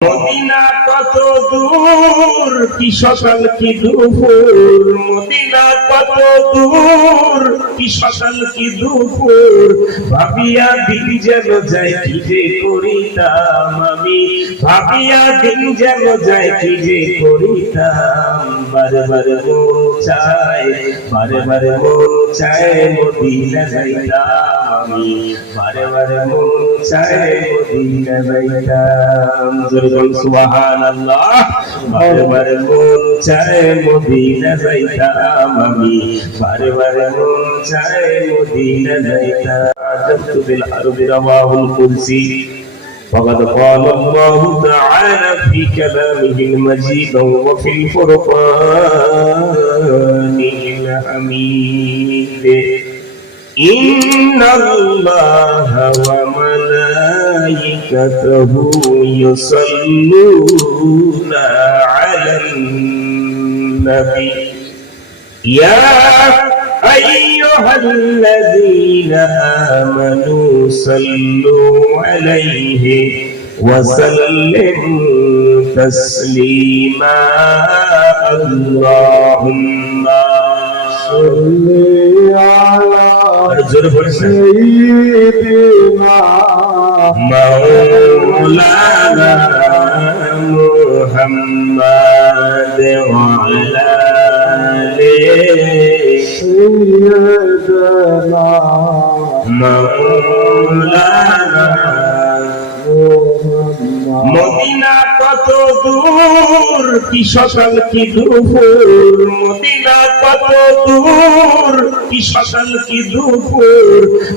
Medina কত দূর, কি সকাল কি দুপুর, মদিনা কত দূর, কি সকাল কি দুপুর, ভাবিয়া দিন যেন যায় কি যে করিতাম আমি, ভাবিয়া দিন যেন যায় কি যে করিতাম। বারে বারে মন চায়, বারে বারে মন চায় মদিনা যাইতাম আমি, বারে বারে মন চায় মদিনা যাইতাম। সুবহানাল্লাহ। বারে বারে মন চায় মদিনা যাইতাম আমি, বারে বারে মন চায় মদিনা যাইতাম। আজাবতু বিল আরবি রাওয়াহুল কুদসি فقد قال الله تعالى في كلامه المجيد وفي الفرقان الحميد إن الله وملائكته يصلون على النبي يا أيها الذين آمنوا صلوا عليه وسلموا تسليما اللهم صل على سيدنا مولانا محمد وعلى سيدنا مولانا মদিনা কত দূর, কি সকাল কি দুপুর, মদিনা কত দূর, কি সকাল কি দুপুর,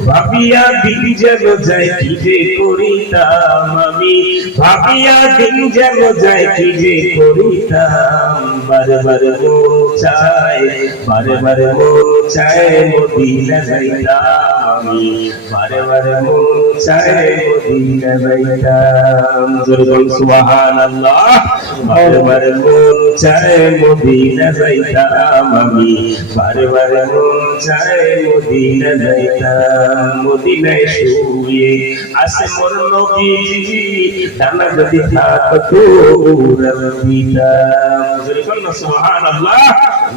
ভাবিয়া দিন যেন যায় কি যে করিতাম আমি, ভাবিয়া দিন যেন যায় কি যে করিতাম। বারে বারে মন চায়, বারে বারে মন চায় মদিনা যাইতাম আমি, বারে বারে মন চায় মদিনা যাইতাম। সুবহানাল্লাহ। বারে বারে মন চায় মদিনা যাইতাম আমি, বারে বারে মন চায় মদিনা যাইতাম। মদিনায় শুয়ে আছে মোর নবীজি, ডানা যদি থাকতো উড়াল দিতাম। সুবহানাল্লাহ।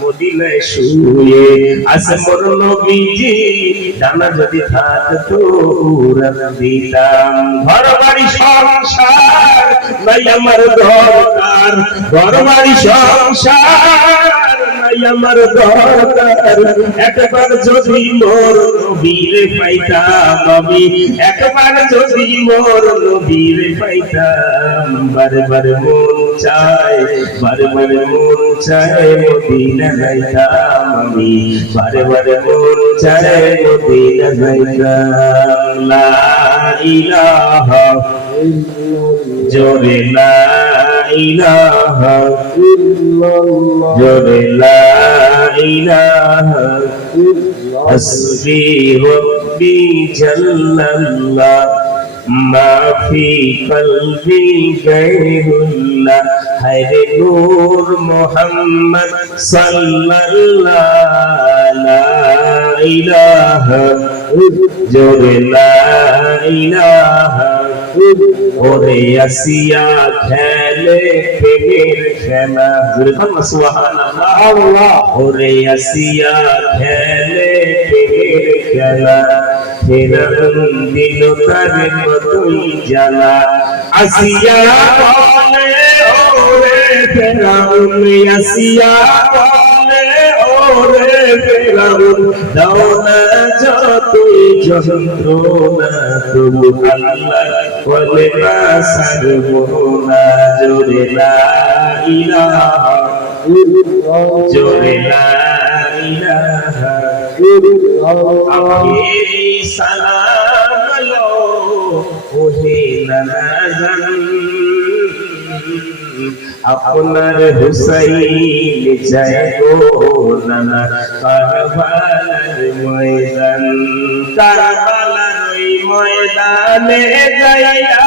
মদিনায় শুয়ে আছে মোর নবীজি, ডানা যদি থাকতো উড়াল দিতাম। ঘর বাড়ি সংসার নাই আমার দরকার, ঘর বাড়ি সংসার নাই আমার দরকার, একবার যদি মোর নবীর পাইতাম আমি, একবার যদি মোর নবীর পাইতাম। বারে বারে মন চায়, বারে বারে মন চায় মদিনা যাইতাম আমি, বারে বারে মন চায় মদিনা যাইতাম। লা ইলাহা জোরে লা ইলাহা ইল্লাল্লাহ, জোরে লা ইলাহা ইল্লাল্লাহ, হাসবি রাব্বি জাল্লাল্লাহ, মা ফি কলবি গায়রুল্লাহ। হায়রে নূর মুহাম্মদ সাল্লাল্লাহ, লা ইলাহা জোরে লা ইলাহা। ওরে আসিয়া খেলে প্রেমের খেলা, সুবহানাল্লাহ। ওরে আসিয়া খেলে প্রেমের খেলা, ফেরাউন দিল তার কতই জ্বালা। আসিয়া বলে ওরে ফেরাউন, আসিয়া বলে ওরে ফেরাউন, দাও না যতই যন্ত্রণা, তবু আল্লাহ বলে না ছাড়বো না। জোরে লা ইলাহা ইল্লাল্লাহ, জোরে লা ইলাহা ইল্লাল্লাহ। আখেরি সালাম লো ওহে নাজান, আপনার হুসাইন যায় গো নানা কারবালার ময়দান, কারবালার ওই ময়দানে যাইয়া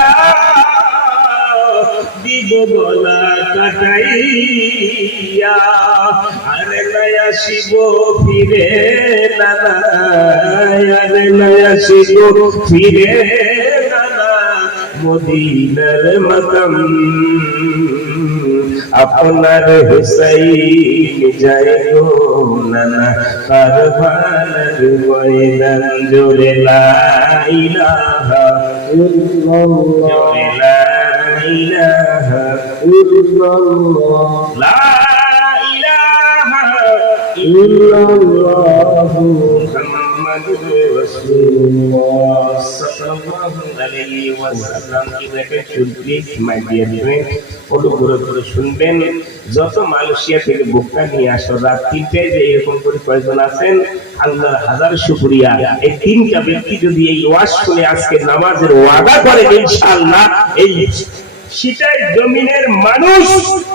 দিব গলা কাটাইয়া, আরে নয়া শিব ফিরে নানা, আরে নয়া শিব ফিরে নানা, মদিনার মাকাম আপনার হুসাইন যায় গো নানা কারবালার ময়দান জোরে লা ইলাহা ইল্লাল্লাহ জোরে লা ইলাহা ইল্লাল্লাহ লা ইলাহা ইল্লাল্লাহ মুহাম্মাদুর রাসূলুল্লাহ সাল্লাল্লাহু আলাইহি ওয়াসাল্লাম। মাই ডিয়ার ফ্রেন্ড, অনুগ্রহ করে শুনবেন। যত মালয়েশিয়া থেকে বোকা নিয়ে আসো রাত 3টায় যে এরকম করে কয়েকজন আছেন, আল্লাহর হাজার শুকরিয়া। এই 3টা ব্যক্তি যদি এই ওয়াজ শুনে আজকে নামাজের ওয়াদা করে ইনশাআল্লাহ এই শীতের জমিনের মানুষ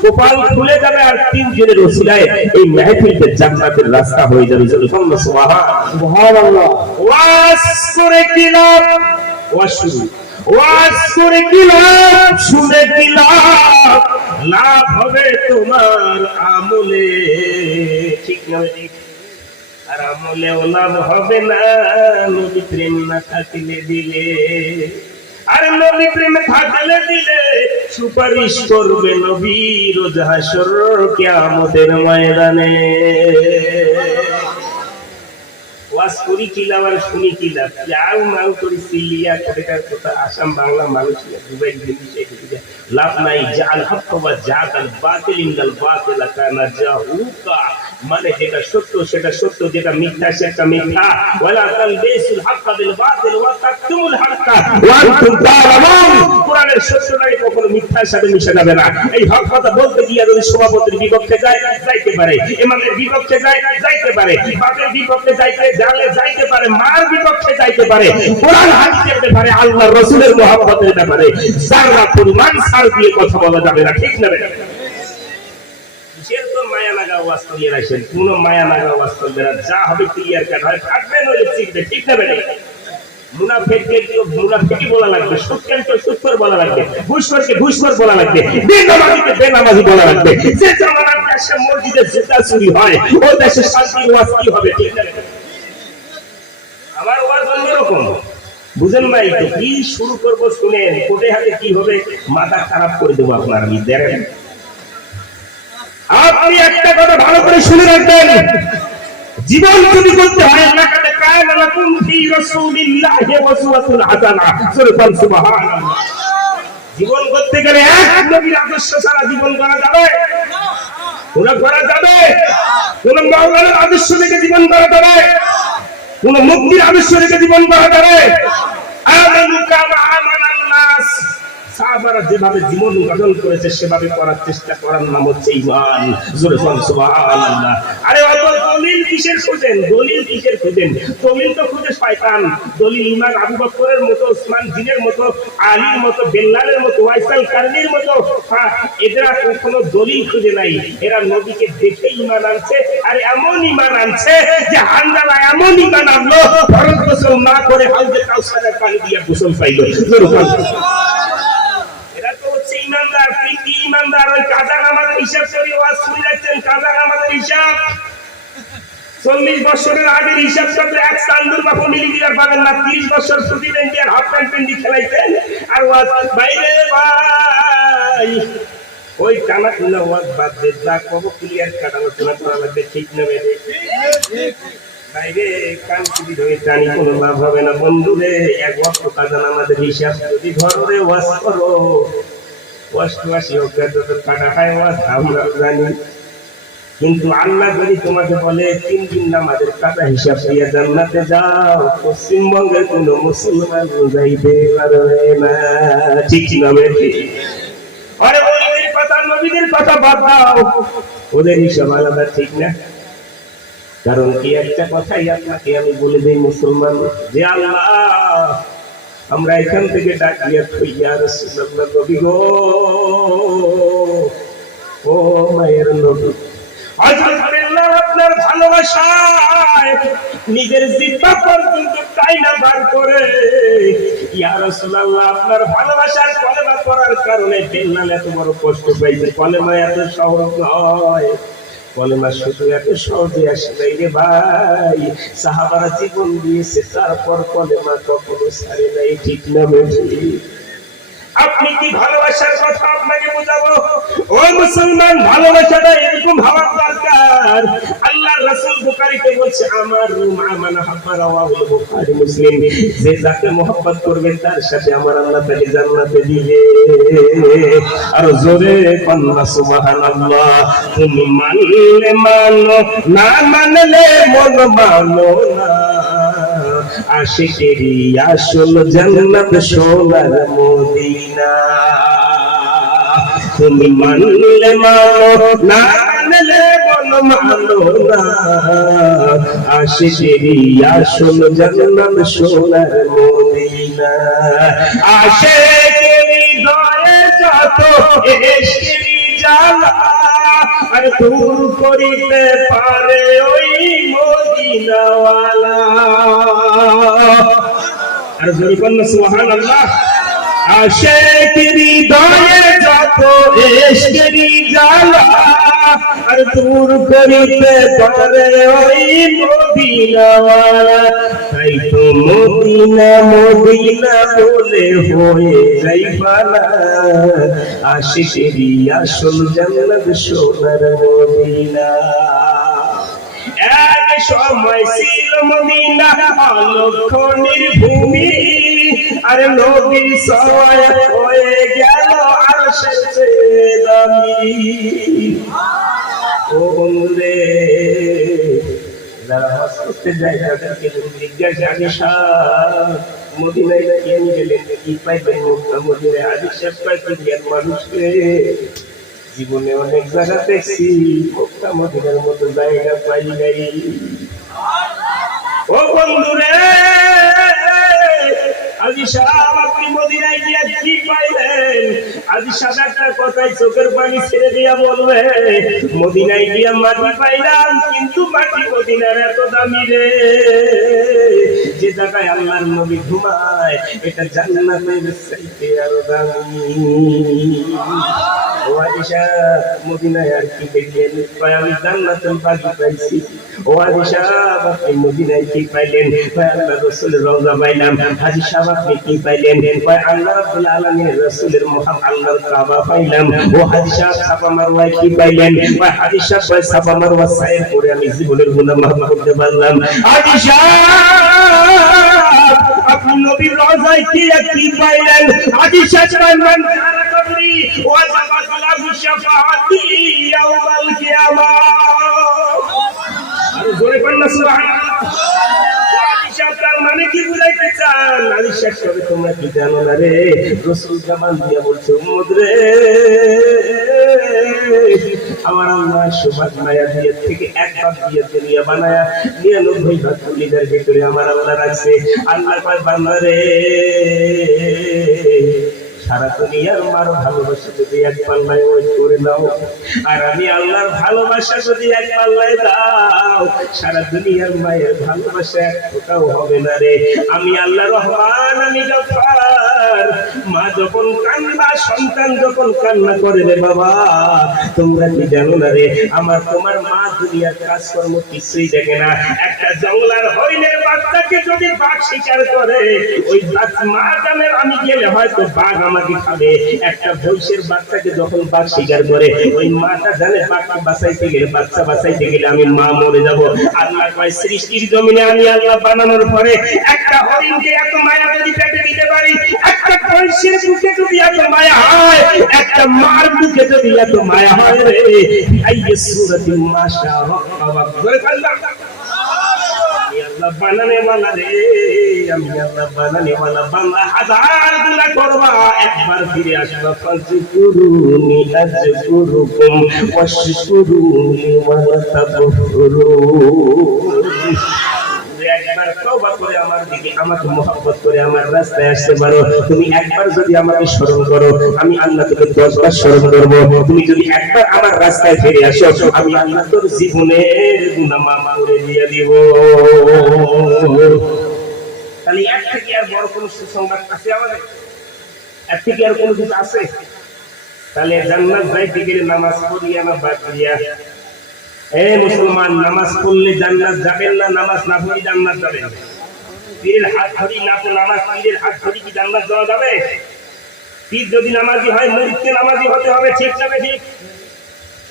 কপাল খুলে যাবে, আর 3 জনের ওসিলায় এই মাহফিলটা জান্নাতের রাস্তা হয়ে যাবে। সুবহানাল্লাহ। ওয়াজ করে কি লাভ? ওয়াজ শুরু। ওয়াজ করে কি লাভ? শুনে কি লাভ? লাভ হবে তোমার আমলে, ঠিক না? আর আমলেও লাভ হবে না নবী প্রেম না থাকলে দিলে। আর নবী প্রেম থাকলে দিলে সুপারিশ করবে নবী রোজ হাসর কিয়ামতের ময়দানে। ওয়াজ করি কি লাভ আর শুনি কি লাভ? যাও নাও করি সিলিয়া করেকার কথা আসাম বাংলা মালয়েশিয়া দুবাই দিল্লি লাভ নাই। জাল হক ওয়া জাল বাতিল ইনদাল বাতিল কানা জাহুকা, মানে যেটা সত্য সেটা সত্য, যেটা মিথ্যা সেটা মিথ্যা। ওয়ালা তালবিসুল হক বিল বাতিল ওয়া তাকতুমুল হক ওয়া আনতুম তাআলামুন। কোরআনের সত্যটাকে কখনো মিথ্যার সাথে মিশে যাবে না। এই হক কথা বলতে গিয়ে যদি সভাপতির বিপক্ষে যায় যাইতে পারে, ইমামের বিপক্ষে যায় যাইতে পারে, বাপের বিপক্ষে যাইতে পারে, মার বিপক্ষে যাইতে পারে, কোরআন হাদিসের ব্যাপারে, আল্লাহর রাসূলের মহব্বতের ব্যাপারে যারা পরিমাণ ছাড় দিয়ে কথা বলা যাবে না, ঠিক না? কিসের তো মায়া লাগা ওয়াজ করিয়ে রাখছেন? কোন মায়া লাগা ওয়াজ করবে না, যা হবে ক্লিয়ার কাট হয়, থাকবে নইলে শিখবে, ঠিক না? মুনাফিককে মুনাফিকই বলা লাগবে, সুৎকারকে সুৎকর বলা লাগবে, ঘুষখোরকে ঘুষখোর বলা লাগবে, বেনামাজিকে বেনামাজি বলা লাগবে। যে জামানার দেশে মসজিদে জুতা চুরি হয় ও দেশে শান্তির ওয়াজ কি হবে, ঠিক না? আমার ওয়াজ অন্যরকম, বুঝেন নাই তো? কি শুরু করবো শুনেন, কোটে হাতে কি হবে মাথা খারাপ করে দেবো আপনার। আমি দেখেন, আপনি একটা কথা ভালো করে শুনে রাখবেন, জীবন যদি করতে হয় লাকাদ কানা লাকুম ফি রাসূলিল্লাহি উসওয়াতুন হাসানাহ। সুবহানাল্লাহ। জীবন করতে গেলে এক নবীর আদর্শ ছাড়া জীবন করা যাবে না? করা যাবে? কোন মাওলানার আদর্শ থেকে জীবন করা যাবে? কোন মুক্তির আদর্শ থেকে জীবন করা যাবে? আমানু কামা আমানান নাস। সাহাবারা যেভাবে জীবন গঠন করেছে সেভাবে করার চেষ্টা করার নাম হচ্ছে ঈমান। জোরে বল সুবহানাল্লাহ। আরে অত দলিল কিসের খুঁজেন? দলিল কিসের খুঁজেন? দলিল তো খুঁজে শয়তান। দলিল ঈমান আবু বকরের মতো, ওসমান জিনের মতো, আলীর মতো, বেল্লালের মতো, ওয়াইসাল কারনির মতো এরা কোনো দলিল খুঁজে নাই। এরা নবীকে দেখে ঈমান আনছে, আর এমন ঈমান আনছে যে হানজালা এমন ঈমান আনলো ফরজ গোসল না করে হাউজে কাউসারের পানি দিয়ে গোসল পাইলো। জোরে বল ইমানদার। কি ইমানদার? ওই কাজা নামাজের হিসাব করি ওয়াজ শুনে যাচ্ছেন, কাজা নামাজের হিসাব 40 বছরের আগের হিসাব করলে এক চান্দুর বাপু মিলি দিয়ার পাবেন না। 30 বছর ছুটি দেন দিয়ে হাফ প্যান্ট পেন্টি খেলাইতেন আর ওয়াজ বাইরে ভাই ওই টানা টুনা ওয়াজ বাদ দে, যা কব ক্লিয়ার কাট আলোচনা করা লাগবে, ঠিক না? বাইরে কান চুরি হয়ে টানি কোনো লাভ হবে না বন্ধু রে। এক ওয়াক্ত কাজা নামাজের হিসাব যদি ঘরে ওয়াজ করো, কিন্তু আল্লাহ যদি তোমাকে বলে 3 দিন নামাজের কাজা হিসাব দিয়ে জান্নাতে যাও, পশ্চিমবঙ্গের কোন মুসলমান যাইতে পারবে না, ঠিক না? আরে ওদের কথা নবীদের কথা বাদ দাও, ওদের হিসাব আলাদা, ঠিক না? কারণ কি একটা কথাই আপনাকে আমি বলে দেই মুসলমান, যে আল্লাহ আমরা এখান থেকে ডাকিয়া ইয়া রাসূলুল্লাহ নবী গো, ও মায়ের নবী, আলহামদুলিল্লাহ আপনার ভালোবাসায় নিজের জিহ্বা পর্যন্ত কাইনা বার করে ইয়া রাসূলুল্লাহ আপনার ভালোবাসার কলেমা পড়ার কারণে বেল্লাল এত বড় কষ্ট পাইছে। কলেমা এত সহজ নয়, কলেমা শুধু এত সহজে আসে নাই রে ভাই। সাহাবারা জীবন দিয়েছে, তারপর কলেমা কখনো ছাড়ে নাই, ঠিক না? বেশি আপনি কি ভালোবাসার কথা আপনাকে বোঝাবো? ও মুসলমান, ভালোবাসাটা এরকম হওয়ার দরকার। আল্লাহ রাসূল বুখারীতে বলছে, আমার মান হাব্বা রাওয়াহু বুখারী মুসলিম, যে যাকে মহব্বত করবে তার সাথে আমার আল্লাহ তাকে জান্নাতে দিবে। আর জোরে কন্না সুবহানাল্লাহ। তুমি মানলে মানো, না মানলে মন মানো না, আশিকেরি আসল জান্নাত সোনার মদিনা। তুমি মানলে মানো, না মানলে মন মানো না, আশিকেরি আসল জান্নাত সোনার মদিনা। আশিকেরি হৃদয়ে যত ইশকেরি জ্বালা, আর দূর করিতে পারে ওই মদিনাওয়ালা। আর জোরে বলুন সুবহানাল্লাহ। আশিকের হৃদয়ে যত ইশকেরি জ্বালা, আর দূর করিতে পারে ওই মদিনাওয়ালা। তাই তো মদিনা মদিনা বলে হয়ে যাইবা না, আশিকেরি আসল জান্নাত সোনার মদিনা। এক সময় ছিল মদিনা অলক্ষণের ভূমি, আর নবীর সময় হয়ে গেল আরশের চেয়ে দামি। ও বন্ধুরে, যারা হজ করতে যায় তাদেরকে জিজ্ঞাসা আদিশা মদিনায় কেন গেলেন, কি পাইবেন মক্কা মদিনায়? আদিশা পাইতেন মানুষকে জীবনে অনেক জায়গা দেখছি, মক্কা মদিনার মতো জায়গা পাই নাই। ও বন্ধুরে, আজি সাহেব আপনি মদিনায় গিয়া কি পাইলেন? আজি সাহেব একটা কথাই চোখের পানি ছেড়ে দিয়া বলবে, মদিনায় গিয়া মাটি পাইলাম, কিন্তু মাটি মদিনার এত দামি রে। যে জায়গায় আল্লাহর নবী ঘুমায় এটা জান্নাতের চাইতে আরো দামি। ও আয়েশা, মদিনায় আর কি দেখলেন? আমি জান্নাতুল বাগী পাইছি। ও আয়েশা, আপনি মদিনায় কি পাইলেন? আল্লাহ রাসূলের রওজা পাইলাম। হাজী সাহেব আপনি কি পাইলেন? আল্লাহ রাব্বুল আলামিনের রাসূলের মুহাম্মদ আল্লাহর কাবা পাইলাম। ও হাজী সাহেব, সাফা মারওয়ায় কি পাইলেন? হাজী সাহেব, সাফা মারওয়া সাইর করে আমি জীবনের গুনাহ মাফ করতে পারলাম। হাজী সাহেব, আপনি নবীর রওজায় কি পাইলেন? হাজী সাহেব, মান কানা কবরি ওয়া জাবাত লাহু শাফাআতি ইয়াউমাল কিয়ামাহ। আর জোরে পড়না সুবহানাল্লাহ। তার মানে কি বুঝাইতে চান? আয়েশা কবে তোমরা কি জানো না রে? রাসূল জামান দিয়া বলছে, উম্মত রে, আমার আল্লাহ সুবহান মায়া দিয়ে থেকে একবার দিয়ে দুনিয়া বানায়া 99 ভাগ কলিজার ভিতরে আমার আল্লাহ রাখছে। আল্লাহ কয়, বান্দা রে, সারা দুনিয়ার মার ভালোবাসা যদি এক পাল্লায় ওই করে দাও, আর আমি আল্লাহর ভালোবাসা যদি এক পাল্লায় দাও, সারা দুনিয়ার মায়ের ভালোবাসা এক ফোঁটাও হবে না রে। আমি আল্লাহ রহমান, আমি গফফার। মা যখন কান্না, সন্তান যখন কান্না করে রে বাবা, তোমরা কি জানো না রে, আমার তোমার মা দুনিয়ার কাজকর্ম কিছুই দেখে না। একটা জঙ্গলার হরিণের বাচ্চাকে যদি বাঘ শিকার করে, ওই মা জানে আমি গেলে হয়তো বাঘ আমাকে খাবে। একটা ভৈষের বাচ্চাকে যখন বাঘ শিকার করে, ওই মাটা জানে বাঘকে বাঁচাইতে গেলে, বাচ্চা বাঁচাইতে গেলে আমি মা মরে যাব। আল্লাহ কয়, সৃষ্টির জমিনে আমি আল্লাহ বানানোর পরে একটা হরিণকে এত মায়া যদি পেটে দিতে পারি, একটা ভৈষের বুকে যদি এত মায়া হয়, একটা মার বুকে যদি এত মায়া হয় রে, আইয়ে সূরাতুল মাশা ওয়া করে আল্লাহ বানানে वाला রে, আমি আল্লাহ বানানে वाला। বান্দা হাজার গুনাহ করবা, একবার ফিরে আসবা। ফাজকুরুনি আযকুরুকুম ওয়াশকুরুনি ওয়া তাকফুরুন। একবার তওবা করে আমার দিকে, আমাকে মহব্বত করে আমার রাস্তায় আসতে পারো। তুমি একবার যদি আমাকে স্মরণ করো, আমি আল্লাহ তোকে 10 বার স্মরণ করব। তুমি যদি একবার আমার রাস্তায় ফিরে আসো, আমি আল্লাহ তোর জীবনের গুনাহ মাফ করে দিয়ে দিব। তাহলে এর থেকে আর বড় কোনো সুসংবাদ আছে আমাদের? এর থেকে আর কোনো কিছু আছে? তাহলে জান্নাত যাইতে গেলে নামাজ পড়িয়া না বাদ দিয়া? এ মুসলমান, নামাজ পড়লে জান্নাত যাবেন না, নামাজ না পড়লে জান্নাত যাবেন? পীরের হাত ধরি না তো নামাজ, পীরের হাত ধরি কি জান্নাত যাওয়া যাবে? পীর যদি নামাজি হয় মুরিদকে নামাজি হতে হবে, ঠিক না ঠিক?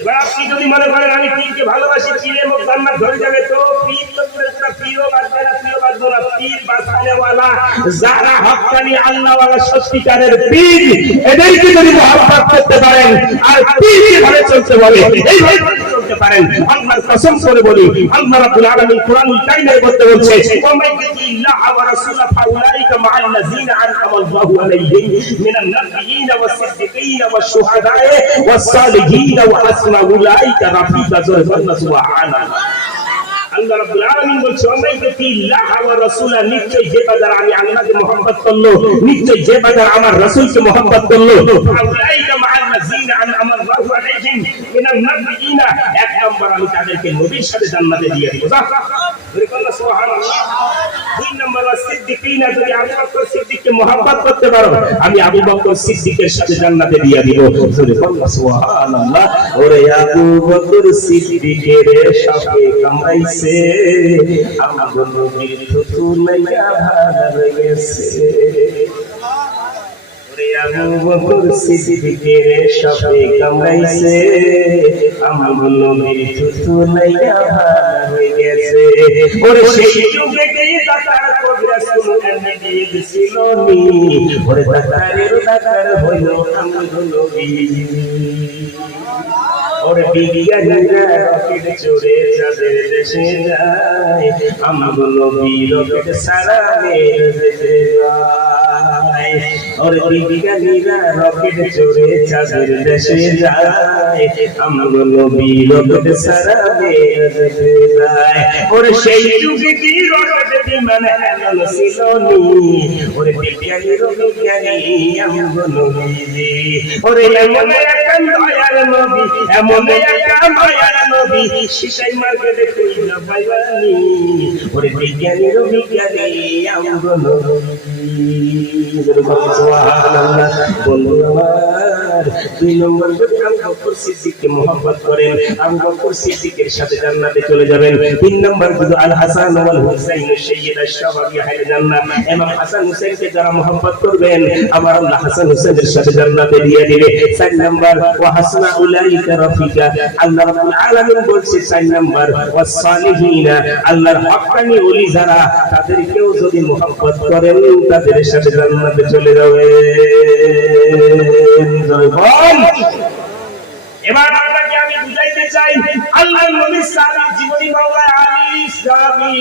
এবার আপনি যদি মনে করেন আমি পীরকে ভালোবাসি, পীরের মুখ জান্নাত ধরে যাবে, তো পীর তো পীরও বাঁচবে না, পীরও বাঁচবে না। পীর বাঁচানেওয়ালা যারা হক্কানি আল্লাহওয়ালা সত্যিকারের পীর, এদেরকে যদি মহব্বত করতে পারেন আর পীরকে ভাবে চলতে বলে, এইভাবে চলতে পারেন, আল্লাহর কসম করে বলি, আল্লাহ রাব্বুল আলামিন কোরআনুল কারীমের মধ্যে বলছে ওয়ামাইয়াতিল্লাহ ওয়া রাসূলা ফাউলাইকা মাআল্লাযীনা আনআমা আল্লাহু আলাইহিম মিনান নাবিয়্যিনা ওয়াস সিদ্দিকীনা ওয়াশ শুহাদায়ে ওয়াস সালিহিনা ওয়া হাসুনা উলাইকা রাফিকা। সুবহানাল্লাহ। আল্লাহ রাব্বুল আলামিন বলছে ওয়ামাইয়াতিল্লাহ ওয়া রাসূলা, নিশ্চয় যে বাজার আমি আল্লাহকে মহব্বত করলো, নিশ্চয় যে বাজার আমার রাসূলকে মহব্বত করলো, ফাউলাইকা মাআল্লাযীনা আনআমা আল্লাহু আলাইহিম মিনান নাবিয়্যিনা, এক নম্বর আমি তাদেরকে নবীর সাথে জান্নাতে দিয়ে দিব। সুবহানাল্লাহ। দুই নম্বর সিদ্দিকীনা, যদি আবু বকর সিদ্দিককে মহব্বত করতে পারো, আমি আবু বকর সিদ্দিকের সাথে জান্নাতে দিয়ে দিব। সুবহানাল্লাহ। ওরে আবু বকর সিদ্দিকের সাথে কামাইছে, আমগো নবীর থুতু লাইয়া ভালো গেছে। আবু বকর সিদ্দিকের সাথে কামাইছে, আমগো নবীর থুতু লাইয়া ভালো গেছে। ওরে সেই যুগে গিয়ে দাতার কবিরাজ কোন নবী ছিল নি, ওরে দাতারের দাতার হইল আমগো নবী। ওরে বিজ্ঞানীরা রকেট চড়ে চাঁদের দেশে যায়, আমগো নবী রকেট সারা মেরে যেতে যায়। ওরে বিজ্ঞানীরা রকেট চড়ে চাঁদের দেশে যায়, আমগো নবী রকেট সারা মেরে যেতে যায়। ওরে সেই যুগে কি রকেট বিমান এমন ছিল নি, ওরে বিজ্ঞানীর বিজ্ঞানী আমগো নবী। ওরে এমন একটা দয়ার নবী, এমন একটা দয়ার নবী, শিশাই মার্কেটে কইলা পাইবানি, ওরে বিজ্ঞানীর বিজ্ঞানী আমগো নবী। সুবহানাল্লাহ। বন্ধু আমার, দুই নম্বর যদি আবু বকর সিদ্দিককে মহব্বত করেন, আবু বকর সিদ্দিকের সাথে জান্নাতে চলে যাবেন। তিন নম্বর যদি আল হাসান ওয়াল হুসাইন সাইয়্যিদা শাবাবি আহলে জান্নাহ, ইমাম হাসান হুসাইনকে যারা মহব্বত করবেন, আমার আল্লাহ হাসান হুসাইনের সাথে জান্নাতে দিয়ে দিবে। চার নম্বর ওয়া হাসনা উলাইকা রাফিকা, আল্লাহ রাব্বুল আলামিন বলছে চার নম্বর ওয়াস সালিহিনা, আল্লাহর হক্কানি ওলি যারা, তাদেরকেও যদি মহব্বত করেন, তাদের সাথে জান্নাতে চলে যাবে। এবার আপনাকে আমি বুঝাইতে চাই, আল্লাহর নবীর সাহাবী জীবনী মাওলানা আলী সাহাবী,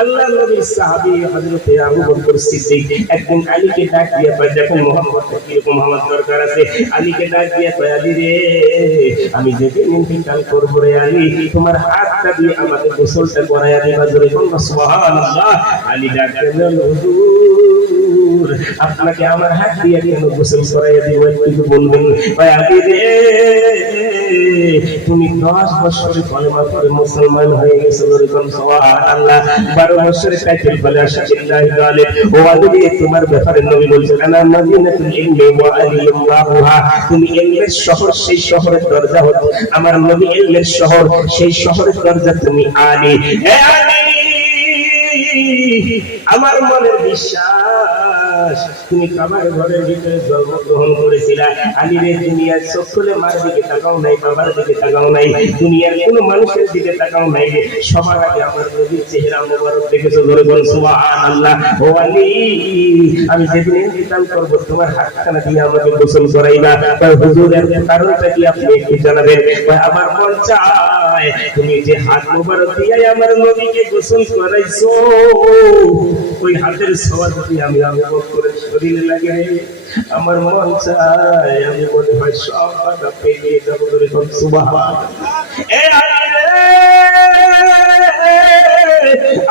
আল্লাহর নবীর সাহাবী হযরত আবু বকর সিদ্দিক একদিন আলীকে ডাক দিয়ে কয়, দেখো মোহাম্মদকে কিরকম আমার দরকার আছে। আলীকে ডাক দিয়ে কয়, আলী রে, আমি যেদিন ইন্তেকাল করব রে আলী, তোমার হাতটা দিয়ে আমাকে গোসলটা করাইয়া দিবা। জোরে বলুন সুবহানাল্লাহ। আলী ডাক দিয়ে, হুজুর আপনাকে আমার হাত দিয়ে কেন গোসল করাইয়া দিব, একটু বলবেন? কয়, আলী রে, তুমি 10 বছরে কলেমা পড়ে মুসলমান হয়ে গেছো। সুবহানাল্লাহ। 12 বছরে টাইটেল বলে আশাবিল্লাহি গালিব। ও আলী, তোমার ব্যাপারে নবী বলেছেন, আনা মদিনাতুল ইলমি ওয়া আলিয়ুল্লাহুহা, তুমি ইলমের শহর, সেই শহরের দরজা হতো আমার নবী, ইলমের শহর, সেই শহরের দরজা তুমি আলী। হে আলী, আমার মনের বিশ্বাস, তুমি কাবার ঘরের ভিতরে জন্মগ্রহণ করেছিলা। আলী রে, দুনিয়ার চোখ খুলে মার দিকে তাকাও নাই, বাবার দিকে তাকাও নাই, দুনিয়ার কোনো মানুষের দিকে তাকাও নাই রে, সবার আগে আমার নবীর চেহারা মোবারক দেখেছো। জোরে বল সুবহানাল্লাহ। ও আলী, আমি যেদিন ইন্তেকাল করব, তোমার হাতখানা দিয়ে আমাকে গোসল করাইবা। কয়, হুজুর এর কারণটা কি আপনি একটু জানাবেন? কয়, আমার মন চায় তুমি যে হাত মোবারক দিয়ে আমার নবীকে গোসল করাইছো, ওই হাতের ছোঁয়া যদি আমি আবু বকরের শরীরে লাগে, আমার মন চায় আমি মনে হয় সব বাধা পেরিয়ে যাবো। ধরে সুবহানাল্লাহ।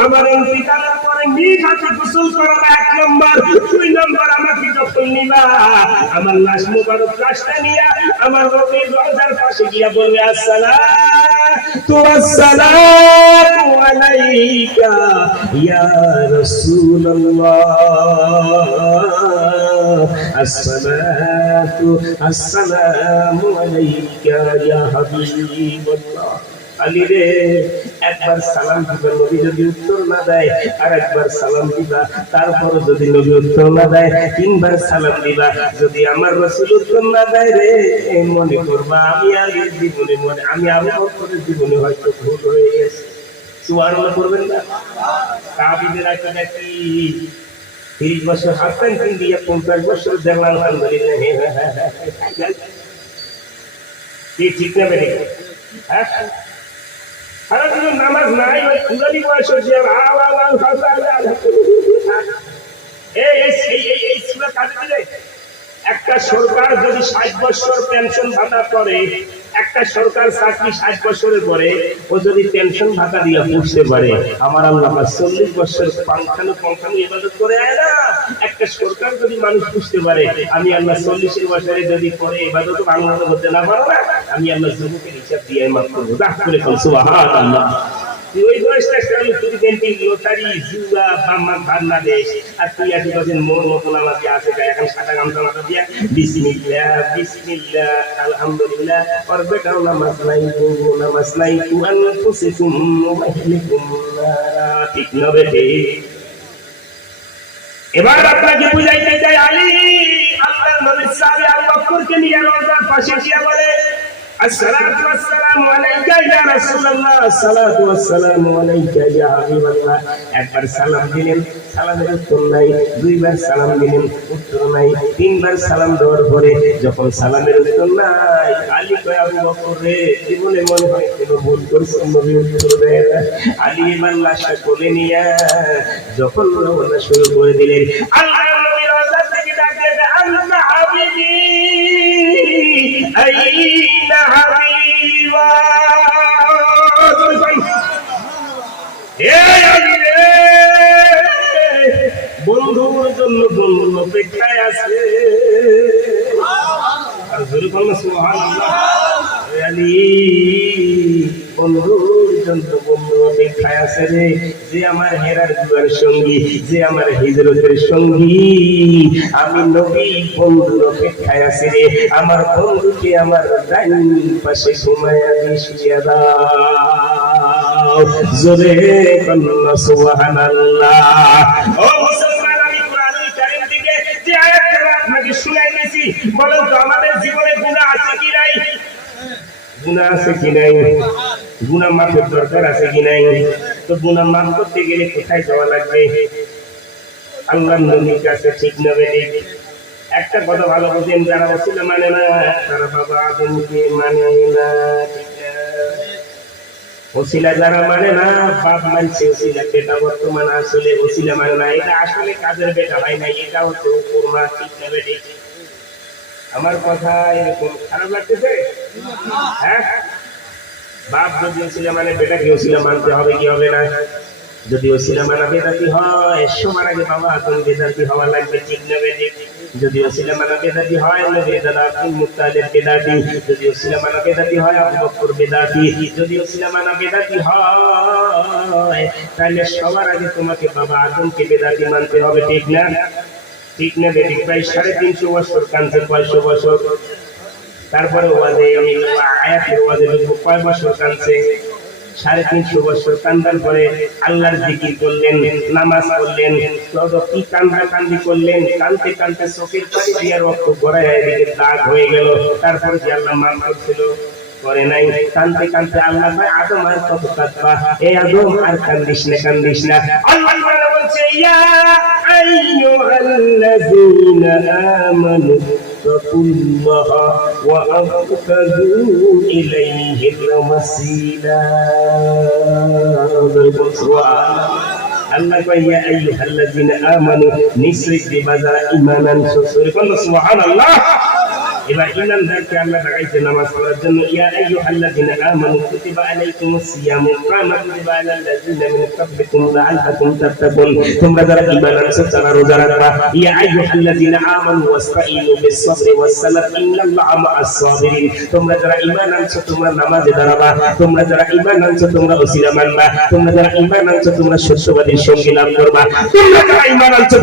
আমার ইন্তিকালের পরে নিজ হাতে গোসল করাবে, এক নম্বর। দুই নম্বর, আমাকে যখন নিবা, আমার লাশ মোবারক লাশটা নিয়ে আমার নবীর রওজার পাশে গিয়া বলবে, আসসালাতু ওয়াসসালামু আলাইকা ইয়া রাসূলুল্লাহ, আসসালাতু আসসালামু আলাইকা ইয়া হাবিবাল্লাহ। আলী রে, একবার সালাম দিবা, নবী যদি উত্তর না দেয় আর একবার সালাম দিবা, তারপরে যদি নবী উত্তর না দেয় তিনবার সালাম দিবা। যদি আমার রাসূল উত্তর না দেয় রে, মনে করবা আমি আলীর জীবনে আমি আবু বকরের জীবনে হয়তো ভুল হয়ে গেছে। সুবহানাল্লাহ করবেন না? তাবিদের একটা নাকি 30 বছর হাসতেন, কিন্তু 50 বছর দেখলাম আলহামদুলিল্লাহ। ঠিক না বেড়ে? হ্যাঁ, সারা জীবন নামাজ নাই, ওই কুরানি বয়স হচ্ছে এই সূরা কাজে দিলে। একটা সরকার যদি 60 বছর পেনশন ভাতা করে, একটা সরকার চাকরি 60 বছরের পরে ও যদি পেনশন ভাতা দিয়ে পুষতে পারে, আমার আল্লাহ 40 বছর পাংখানু ইবাদত করে আয় না। একটা সরকার যদি মানুষ পুষতে পারে, আমি আল্লাহ 40 বছরে যদি করে ইবাদত বাংলা করতে না পারো না, আমি আল্লাহ যুবকের হিসাব দিয়ে মাফ করবো। দাহ করে সুবহানাল্লাহ। ওই বয়সটা লটারি জুয়া বাংলাদেশ, আর তুই আজকে মোর মতো নামাজি আছে এখন সাদা গামছা মাথা দিয়া বিসমিল্লাহ বিসমিল্লাহ আলহামদুলিল্লাহ, আর বেটাও নামাজ নাই কুয়ান ফুসিকুম ওয়াহলিকুম নারা। ঠিক না বেটে? এবার আপনাকে বুঝাইতে চাই, আলী আল্লাহর নবী সাহাবী আবু বকরকে নিয়ে রওজার পাশে গিয়ে বলে, আসসালাতু ওয়াসসালামু আলাইকা ইয়া রাসূলুল্লাহ, আসসালাতু ওয়াসসালামু আলাইকা ইয়া হাবিবাল্লাহ। একবার সালাম দিলেন, সালামের উত্তর নাই। দুইবার সালাম দিলেন, উত্তর নাই। তিনবার সালাম দেওয়ার পরে যখন সালামের উত্তর নাই, আলী কয় আবু বকর রে, জীবনে মনে হয় কোনো ভুল করছো, নবী উত্তর দেয় না। আলী এবার লাশটা কোলে নিয়ে যখন রওনা শুরু করে দিলেন, আল্লাহর নবী রওজা থেকে ডাকে, আল্লাহ হাবিবি আইনা হাবিবা। বন্ধুর জন্য বন্ধু অপেক্ষায় আছে। আর জোরে বলুন সুবহানাল্লাহ। বন্ধুর জন্য বন্ধু অপেক্ষায় আছে রে, যে আমার হেরার দুয়ার সঙ্গী, যে আমার হিজরতের সঙ্গী। আমি নবী বন্ধুর অপেক্ষায় আছি রে, আমার বন্ধুকে আমার ডাইন পাশে ঘুমায়া দিয়ে দাও। জোরে বলুন সুবহানাল্লাহ। ও মুসলমান, আমি কোরআনুল কারীম থেকে যে আয়াতটা আপনাকে শুনাইতেছি, বলেন তো আমাদের জীবনে গুনাহ আছে কি নাই? গুনাহ আছে কি নাই? গুনাহ মাফের দরকার আছে কি নাই? তো গুনাহ মাফ করতে গেলে কোথায় যাওয়া লাগবে? আল্লাহর নবীর কাছে। ঠিক না বেঠিক? একটা কথা ভালো বুঝেন, যারা ওসিলা মানে না তারা বাবা আদমকে মানে না। ওসিলা যারা মানে না, বাপ মানছে ওসিলা, বেটা বর্তমান আসলে ওসিলা মানে না। এটা আসলে কাজের বেটা হয় না, এটা হচ্ছে উপমা। ঠিক না বেঠিক? আমার কথা এরকম খারাপ লাগতেছে? হ্যাঁ, বাপ যদি ওসিলা মানে বেটাকে ওসিলা মানতে হবে কি হবে না? যদি ওসিলা মানা বেদাতি হয়, সবার আগে বাবা আদম বেদাতি হওয়া লাগবে। ঠিক না বেঠিক? যদি ওসিলা মানা বেদাতি হয়, নবী দাদা আব্দুল মুত্তালিব বেদাতি। যদি ওসিলা মানা বেদাতি হয়, আবু বকর বেদাতি। যদি ওসিলা মানা বেদাতি হয়, তাহলে সবার আগে তোমাকে বাবা আদমকে বেদাতি মানতে হবে। ঠিক না? ঠিক না বেঠিক? প্রায় 350 বছর কানছে, 500 বছর। তারপরে ওয়াজে আমি আয়াতের ওয়াজে লিখবো কয় বছর কানছে? 350 বছর কান্দার পরে আল্লাহর জিকির করলেন, নামাজ পড়লেন, তো কি কান্দি করলেন। কানতে কানতে চোখের পানি দিয়ে রক্ত গড়ায় এদিকে দাগ হয়ে গেল। তারপরে যে আল্লাহ মাফ করছিল? করে নাই। কানতে কানতে আল্লাহ ভাই আদম আর কত কাঁদবা, এ আদম আর কান্দিস না। আল্লাহ বলছে, ইয়া আইয়ুহাল্লাযীনা আমানু তাকুল্লাহা ওয়া আবতাগু ইলাইহিল ওয়াসিলা। আল্লাহ কয়, ইয়া আইয়ুহাল্লাযীনা আমানু, নিশ্চয়ই দিবা যারা ঈমান আনছো। সুবহানাল্লাহ। এবার ঈমানদারকে আল্লাহ ডাকাইছে নামাজ পড়ার জন্য। ইয়া আইয়ুহাল্লাযীনা আমানু কুতিবা আলাইকুমুস সিয়ামু কামা কুতিবা আলাল লাযীনা মিন ক্বাবলিকুম লাআল্লাকুম তাত্তাকুন। তোমরা যারা ঈমান আনছো তারা রোজা রাখবা। ইয়া আইয়ুহাল্লাযীনা আমানু ওয়াসতাঈনু বিস-সাবরি ওয়াস-সালাত ইন্নাল্লাহা মা'আস সাবিরিন। তোমরা যারা ঈমান আনছো তোমরা নামাজে দাঁড়াবা। তোমরা যারা ঈমান আনছো তোমরা ওসিলা মানবা। তোমরা যারা ঈমান আনছো তোমরা সত্যবাদীর সঙ্গী লাভ করবা। তোমরা যারা ঈমান আনছো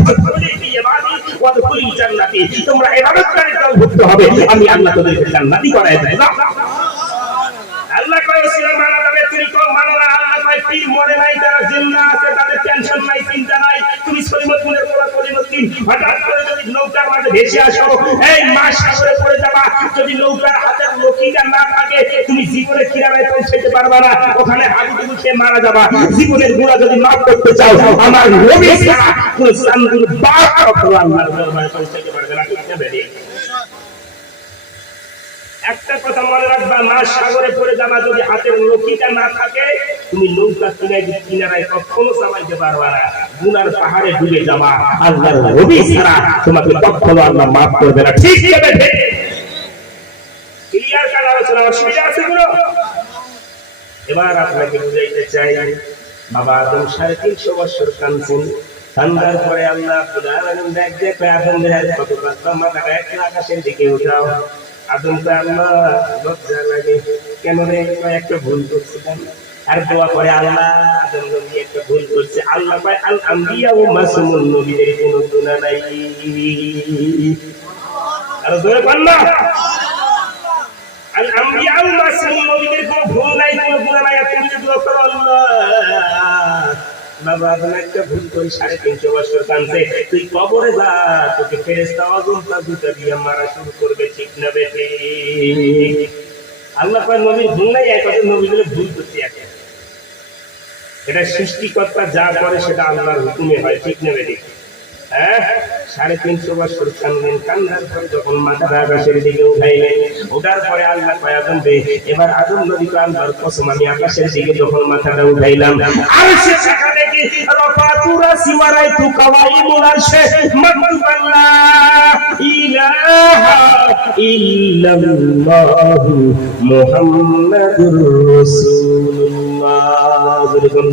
তোমরা ইবাদতকারী দলভুক্ত হবে, আমি আল্লাহ তোদেরকে জান্নাতি করায় দেব। আল্লাহ কয় ওসিলা মানা যাবে, তুমি কম মানো না। আল্লাহ কয় পীর মরে নাই, তারা জিন্দা আছে, তাদের টেনশন নাই, চিন্তা নাই। তুমি সলিমুদ্দিনের পোলা সলিমুদ্দিন হঠাৎ করে যদি নৌকার মাঝে ভেসে আসো, এই মাছ সাগরে পড়ে যাবা। যদি নৌকার হাতের লকিটা না থাকে, তুমি জীবনের কিনারায় পৌঁছাইতে পারবা না, ওখানে হাবুডুবু খেয়ে মারা যাবা। জীবনের গুণা যদি মাফ করতে চাও, আমার নবী ছাড়া কোনো চান্দুর বাপ কখনো আল্লাহর দরবারে পৌঁছাইতে পারবে না। ঠিক না বেঠিক? একটা কথা মনে রাখবা, মাছ সাগরে পড়ে যাবা, যদি হাতের লকিটা না থাকে, তুমি নৌকা কিনারায় কখনো চালাইতে পারবা না, গুনার পাহাড়ে ডুবে যাবা। আল্লাহর নবী ছাড়া তোমাকে কখনো আল্লাহ মাফ করবে না। ঠিক না বেঠিক? ক্লিয়ার কার আলোচনা? অসুবিধা আছে কোনো? এবার আপনাকে বুঝাইতে চাই, বাবা আদম 350 বছর কাঁদছেন। কান্দার পরে আল্লাহ দেখবে আদমের কত রাস্তা, মাথাটা একটা আকাশের দিকে উঠাও। আদমকে আল্লাহ লজ্জা লাগে, কেন রে একটা ভুল করছিলাম। আর দোয়া করে, আল্লাহ আদম নবী একটা ভুল করছে। আল্লাহ পায় আল আম্বিয়া ও মাসুমুন, নবীদের কোনো গুনাহ নাই। আর ধরে পান না, আল আম্বিয়া ও মাসুমুন, নবীদের কোনো ভুল নাই, কোনো গুনাহ নাই। তুমি যদি দোয়া করো, আল্লাহ বাবা আদম একটা ভুল করে 350 বছর কাঁদছে, তুই কবরে যা, তোকে ফেরেশতা অজন্তা দুটা দিয়ে মারা শুরু করবে। ঠিক না বেঠিক? আল্লাহ পাক নবীর ভুল নাই, এক কথা নবীগুলো ভুল করতে আছে। এটা সৃষ্টিকর্তা যা করে সেটা আল্লাহর হুকুমে হয়। ঠিক না বেঠিক? হ্যাঁ, 350 বছর কাঁদলেন। কান্নার পরে যখন মাথাটা আকাশের দিকে উঠাইলেন, ওঠার পরে আল্লাহ কয় আদম রে, এবার আদম নবীকে আল্লাহর কসম, আমি আকাশের দিকে যখন মাথাটা উঠাইলাম, আরশে সেখানে কি রাফাতু রাসি ওয়া রাইতু কাওয়াইমুল আরশে মাকতুবান লা ইলাহা ইল্লাল্লাহু মুহাম্মাদুর রাসূলুল্লাহ।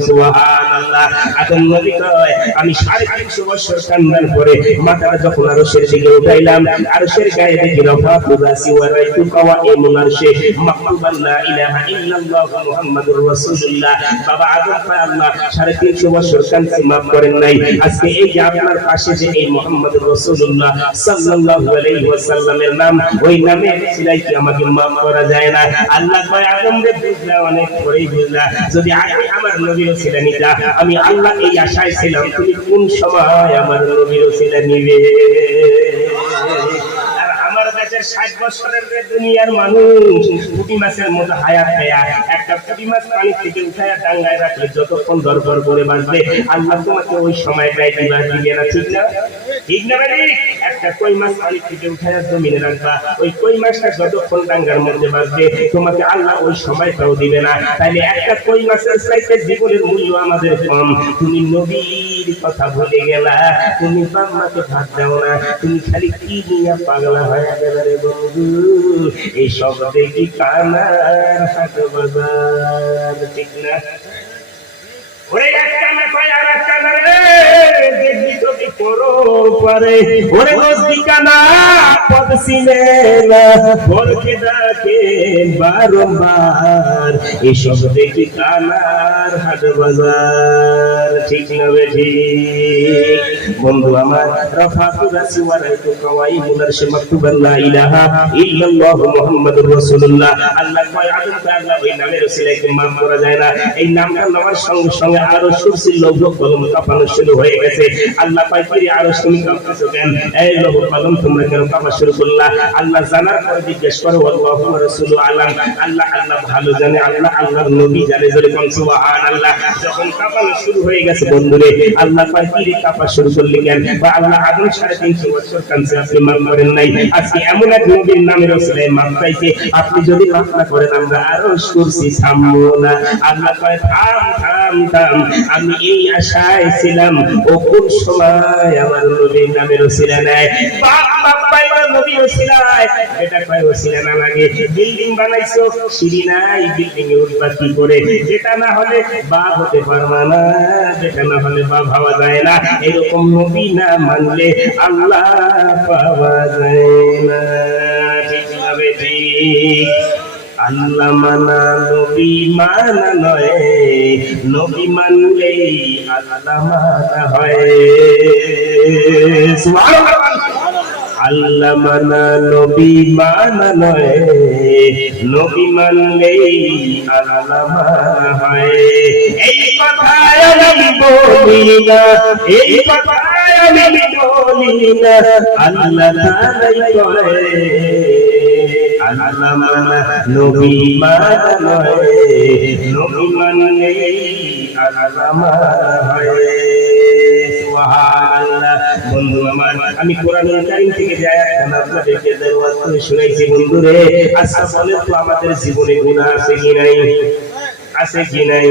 সুবহানাল্লাহ। আদম নবী কয়, আমি 350 বছর কান্নার পরে মাথাটা যখন আরশের দিকে উঠাইলাম, আরশের গায়ে দেখি রাফাতু রাসি ওয়া রাইতু কাওয়াইমুল আরশে মাকতুবান লা ইলাহা ইল্লাল্লাহু মুহাম্মাদুর রাসূলুল্লাহ। বাবা আদম কয়, আল্লাহ 350 বছর কান্না মাফ করেন নাই, আজকে এই যে আপনার পাশে যে এই মুহাম্মাদুর রাসূলুল্লাহ সাল্লাল্লাহু আলাইহি ওয়াসাল্লামের নাম, ওই নামে সিলাই কি আমাকে মাফ করা যায় না? আল্লাহ কয়, আদম রে বুঝলা, অনেক পরেই বুঝলা, যদি আগে আমার নবীর ওসিলা নিতা, আমি আল্লাহ এই আশায় ছিলাম তুমি কোন সময় আমার নবীর ওসিলা নিবে। আর আমার দেশের 60 বছরের দুনিয়ার মানুষ পুঁটি মাছের মতো হায়াত দেয়া, একটা পুঁটি মাছ পানি থেকে উঠায়া ডাঙ্গায় রাখলে যতক্ষণ দরদর করে বাঁচবে, আল্লাহ তোমাকে ওই সময়টাই দিবা, দিবে না? ঠিক না? ঠিক না ভাই? একটা কই মাছ পানি থেকে উঠায়া জমিনে রাখবা, ওই কই মাছটা যতক্ষণ ডাঙ্গার মধ্যে বাঁচবে, তোমাকে আল্লাহ ওই সময়টাও দিবে না। তাইলে একটা কই মাছের চাইতে জীবনের মূল্য আমাদের কম। তুমি নবীর কথা ভুলে গেলা, তুমি বাম্মাকে ভাত দাও না, তুমি খালি কি নিয়ে পাগলা হয়ে গেলে রে বন্ধু। এই সব দেখি কানার হাট বাজার। ঠিক না? ওরে একটা না কয় আর একটা না রে, দেখবি তোকে করো পারে। ওরে নজদিকানা পদ সিনে না, বলকে ডাকে বারংবার, এসব দেখি কানার হাট বাজার। ঠিক না বেঠিক? বন্ধু আমার, রাফাতু রাসি ওয়া রাইতু কাওয়াইমুল আরশি মাকতুবান লা ইলাহা ইল্লাল্লাহু মুহাম্মাদুর রাসূলুল্লাহ। আল্লাহ কয়, আদম কয়, আল্লাহ ওই নামের ওসিলায় কি মাফ করা যায় না? এই নামটা নেওয়ার সঙ্গে সঙ্গে আরো সুরসিল লৌহ কলম কাঁপানো শুরু হয়ে গেছে। আল্লাহ কয়, কি আরো তুমি কাঁপতেছো কেন? এই লৌহ কলম তোমরা কেন কাঁপা শুরু করলা? আল্লাহ জানার পরে জিজ্ঞেস করো, আল্লাহু ওয়া রাসূলুহু আলাম। আল্লাহ ভালো জানে, আল্লাহর নবী জানে। জোরে কোন সুবহানাল্লাহ। যখন কাঁপানো শুরু হয়ে গেছে বন্ধুরে, আল্লাহ কয়, কি রে কাঁপা শুরু করলি কেন? বা আল্লাহ আদম 350 বছর কাঁদছে, আপনি মাফ করেন নাই, আজকে এমন এক নবীর নামের ওসিলায় মাফ চাইছে, আপনি যদি মাফ না করেন আমরা আরো করছি, থামবো না। আল্লাহ কয়, থাম থাম থাম, আমি এই আশায় ছিলাম ও কোন সময় আমার নবীর নামের ওসিলা নেয়। বাপ বাপ পাইবা নবীর ওসিলায়, এটা কয় ওসিলা না লাগে। বিল্ডিং বানাইছো, সিঁড়ি নাই, বিল্ডিং এ উঠবা কি করে? যেটা না হলে বাপ হতে পারবা না, যেটা না হলে বাপ হওয়া যায় না। এরকম নবী না মানলে আল্লাহ পাওয়া যায় না। ঠিক না বেঠিক? আল্লাহ মানা নবী মানা নয়, নবী মানলেই আল্লাহ মানা হয়। সুবহানাল্লাহ। আল্লাহ মানা নবী মানা নয়, নবী মানলেই আল্লাহ মানা হয়। এই কথায় আমি বলি না, এই কথায় আমি বলি না, আল্লাহ তাআলাই কয় আল্লাহ মানা নবী মানা নয়, নবী মানলেই আল্লাহ মানা হয়। সুবহানাল্লাহ। বন্ধু আমার, আমি কোরআনুল কারীম থেকে যে আয়াতখানা আপনাদেরকে তেলাওয়াত করে শুনাইছি বন্ধুরে, আচ্ছা বলেন তো আমাদের জীবনে গুনাহ আছে কি নাই? আছে কি নাই?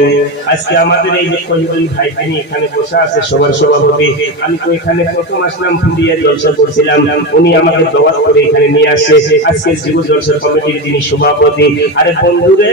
আজকে আমাদের এই যে কহিদুল ভাই তিনি এখানে বসে আছে সবার সভাপতি, আমি তো এখানে প্রথম আসলাম ফুলিয়ে জলসা করছিলাম, উনি আমাকে দাওয়াত করে এখানে নিয়ে আসছে, আজকে যুব জলসা কমিটির যিনি সভাপতি। আরে বন্ধুরে,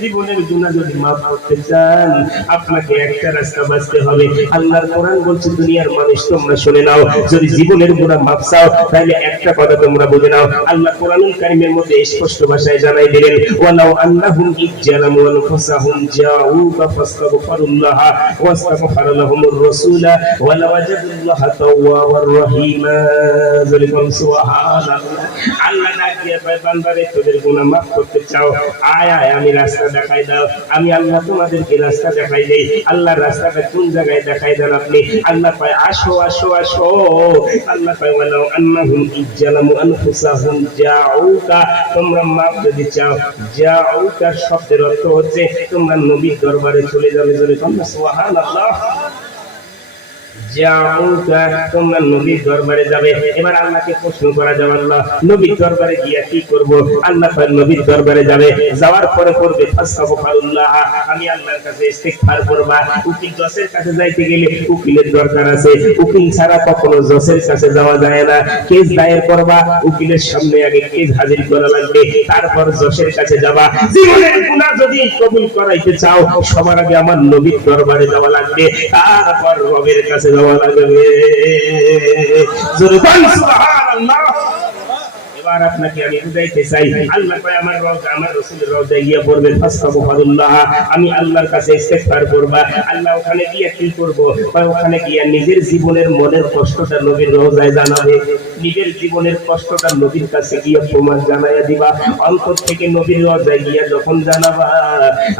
জীবনের গুনাহ যদি মাফ করতে চান আপনাকে একটা রাস্তা বাঁচতে হবে। আল্লাহর কোরআন বলছে দুনিয়ার মানুষ তোমরা শুনে নাও, যদি জীবনের গুনাহ মাফ চাও তাহলে একটা কথা তোমরা বুঝে নাও। আল্লাহ কোরআনুল কারীমের মধ্যে স্পষ্ট ভাষায় জানাই দিলেন, ওয়ালাউ আন্নাহুম ইজ্জালামু আনফুসাহুম জাউকা ফাস্তাগফিরুল্লাহ ওয়াস্তাগফারা লাহুমুর রাসূলা ওয়ালাওয়াজাদুল্লাহা তাওয়াবার রহিমা। যলিকুম সুবহানাল্লাহ। আল্লাহ ডাক দিয়ে কয় বান্দারে তোদের গুনাহ মাফ করতে চাও, আয় আয় আমি রাস্তা দেখাই দাও। আমি আল্লাহ তোমাদেরকে রাস্তা দেখাই দেই। আল্লাহর রাস্তাটা কোন জায়গায় দেখাই দেন আপনি? আল্লাহ কয় আসো আসো আসো। আল্লাহ কয় ওয়ালাউ আন্নাহুম ইজ্জালামু আনফুসাহুম জাউকা, তোমরা মাফ যদি চাও, জাউকা শব্দের অর্থ হচ্ছে তোমরা নবীর দরবারে চলে যাবে। জোরে তোমরা সুবহানাল্লাহ। তোমরা নবীর দরবারে যাবে। এবার আল্লাহকে প্রশ্ন করা যাবে, আল্লাহ নবীর দরবারে গিয়া কি করব? আল্লাহ নবীর দরবারে যাবে, যাওয়ার পরে করবে ফাস্তাগফিরুল্লাহ, আমি আল্লাহর কাছে ইস্তিগফার করবা। উকিল জজের কাছে যাইতে গেলে উকিলের দরকার আছে, উকিল ছাড়া কখনো জজের কাছে যাওয়া যায় না। কেস দায়ের করবা, উকিলের সামনে আগে কেস হাজির করা লাগবে, তারপর জজের কাছে যাবা। জীবনের গুনাহ যদি কবুল করাইতে চাও সবার আগে আমার নবীর দরবারে যাওয়া লাগবে, তারপর রবের কাছে যাওয়া লাগবে। জোরে বল সুবহানাল্লাহ। এবার আপনাকে আমি বুঝাইতে চাই, আল্লাহ কয় আমার রওজা, আমার রাসূলের রওজায় গিয়া পড়বেন ফাস্তাগফিরুল্লাহ, আমি আল্লাহর কাছে ইস্তিগফার করবা। আল্লাহ ওখানে গিয়া কি করব? কয় ওখানে গিয়া নিজের জীবনের মনের কষ্টটা নবীর রওজায় জানাবে, নিজের জীবনের কষ্টটা নবীর কাছে গিয়া প্রমাণ জানাইয়া দিবা। অন্তর থেকে নবীর রওজায় গিয়া যখন জানাবা,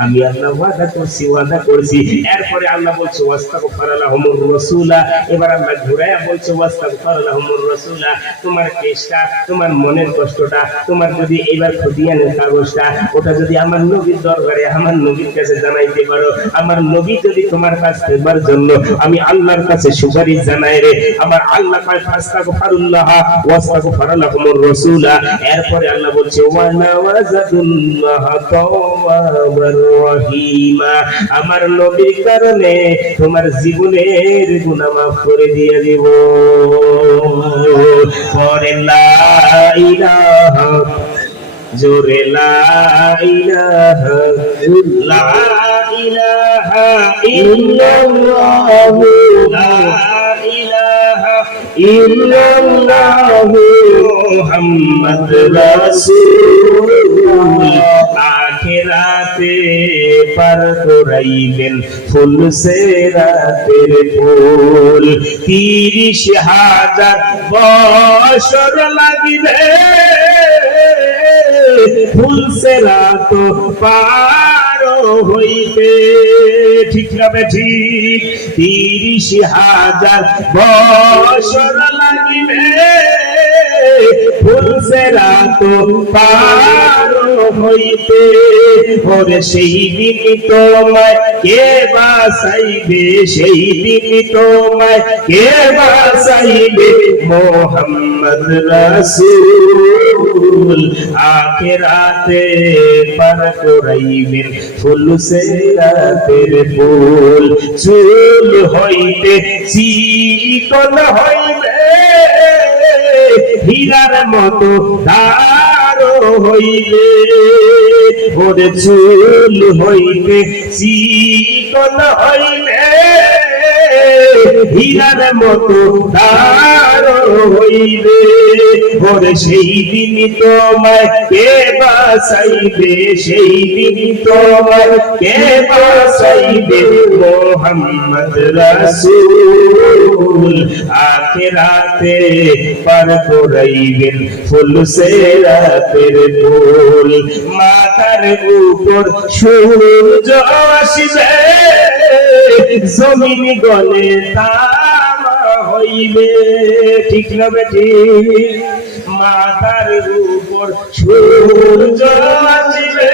আমি আল্লাহ ওয়াদা করছি। এরপরে আল্লাহ বলছে ওয়াস্তাগফারা লাহুমুর রাসূলা, এবার আল্লাহ ঘুরায়া বলছে ওয়াস্তাগফারা লাহুমুর রাসূলা, তোমার কেসটা, তোমার মনের কষ্টটা, তোমার যদি এবার খতিয়ানের কাগজটা ওটা যদি আমার নবীর দরবারে আমার নবীর কাছে জানাইতে পারো, আমার নবী যদি তোমার কাছে দেবার জন্য আমি আল্লাহর কাছে সুপারিশ জানাই রে, আমার আল্লাহ কয় ফাস্তাগফিরুল্লাহ ওয়াস্তাগফারা লাহুমুর রাসূলা। এরপরে আল্লাহ বলছে ওয়ালাওয়াজাদুল্লাহ তাওয়াবার রহিমা, আমার নবীর কারণে তোমার জীবনের গুনাহ মাফ করে দিয়ে দেব। পরে লা ইলাহা, জোরে লা ইলাহা ইল্লাল্লাহ, লা ইলাহা ইল্লাল্লাহ মুহাম্মদ রাসূলুল্লাহ। আখিরাতে পার করাইবেন ফুল সে রাতের ফুল, 30,000 বছর লাগিবে ফুল সে রাত পার হইতে। ঠিক হবে ঠিক, 30,000 বছর লাগিবে ফুল সে রাত পার হইতে। ওরে সেই দিন তোমায় কে বাঁচাইবে, সেই দিন তোমায় কে বাঁচাইবে মুহাম্মদ রাসূল। আখিরাতে পার করাইবেন ফুল সে রাতের ফুল, চুল হইতে চিকন হইবে হীরার মতো ধারো হইবে। ওরে চুল হইতে চিকন হইলে হীরার মতো তার হইবে। ওরে সেই দিন তোমায় কে বাঁচাইবে, সেই দিন তোমায় কে বাঁচাইবে, মোহাম্মদ রাসূল আখিরাতে পার করাইবেন ফুল সেরাতের ফুল। মাথার উপর সূর্য আসবে, জমিন গলে তামা হইবে। ঠিক না বেটি? মাথার উপর সূর্য আসবে,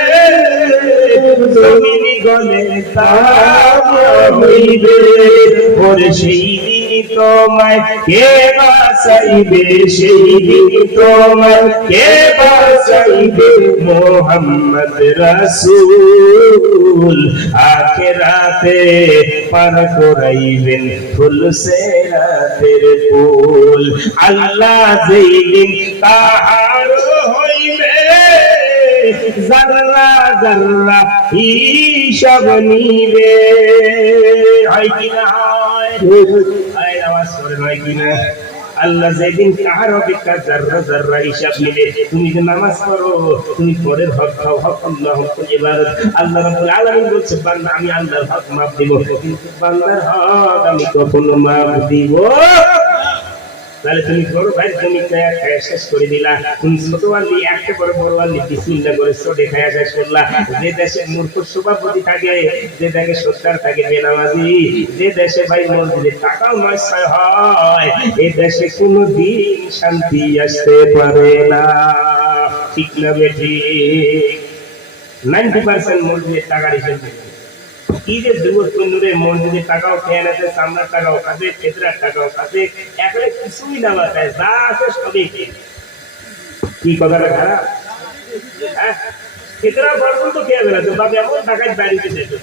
জমিন গলে তামা হইবে। ওরে সেই দিন তোমায় কে বাঁচাইবে, সেই দিন তোমায় কে বাঁচাইবে, মোহাম্মদ রাসূল আখিরাতে পার করাইবেন ফুল সেরাতের ফুল। আল্লাহ যেই দিন তাহার হইবে, জাররা জাররা হিসাব নিবে। হয় কিনা? হয় আওয়াজ করে হয় কিনা? আল্লাহ যেদিন কার অপেক্ষা জাররা জাররা হিসাব নিবে। তুমি যে নামাজ পড়ো, তুমি পরের হক খাও, হক আল্লাহ, হক ইবাদত। আল্লাহ রাব্বুল আলামিন বলছে বান্দা আমি আল্লাহর হক মাফ দিব, কিন্তু বান্দার হক আমি কখনো মাফ দিব। তাহলে তুমি বড় ভাই জমি খায়া শেষ করে দিলা, তুমি ছোট আলি একটা করে বড় আলি বিসমিল্লাহ করে ছোটে খায়া শেষ করলা। যে দেশে মূর্খ সভাপতি থাকে, যে দেশে সরকার থাকে বেনামাজি, যে দেশে ভাই মসজিদে টাকাও নয় হয়, এই দেশে কোনোদিন শান্তি আসতে পারে না। ঠিক না বেঠি? 90% মসজিদের টাকার হিসেবে কি যে যুবক বন্ধুরে মসজিদের টাকাও খেয়ে নেছে, চামড়ার টাকাও খাচ্ছে, ফেতরার টাকাও খাচ্ছে, একলে কিছুই না বাঁচায়, যা আছে সবই কি কথাটা খারাপ? হ্যাঁ, ফেতরা পর্যন্ত খেয়ে বেড়াচ্ছে, বাবা এমন টাকায় বাড়িতে যেত।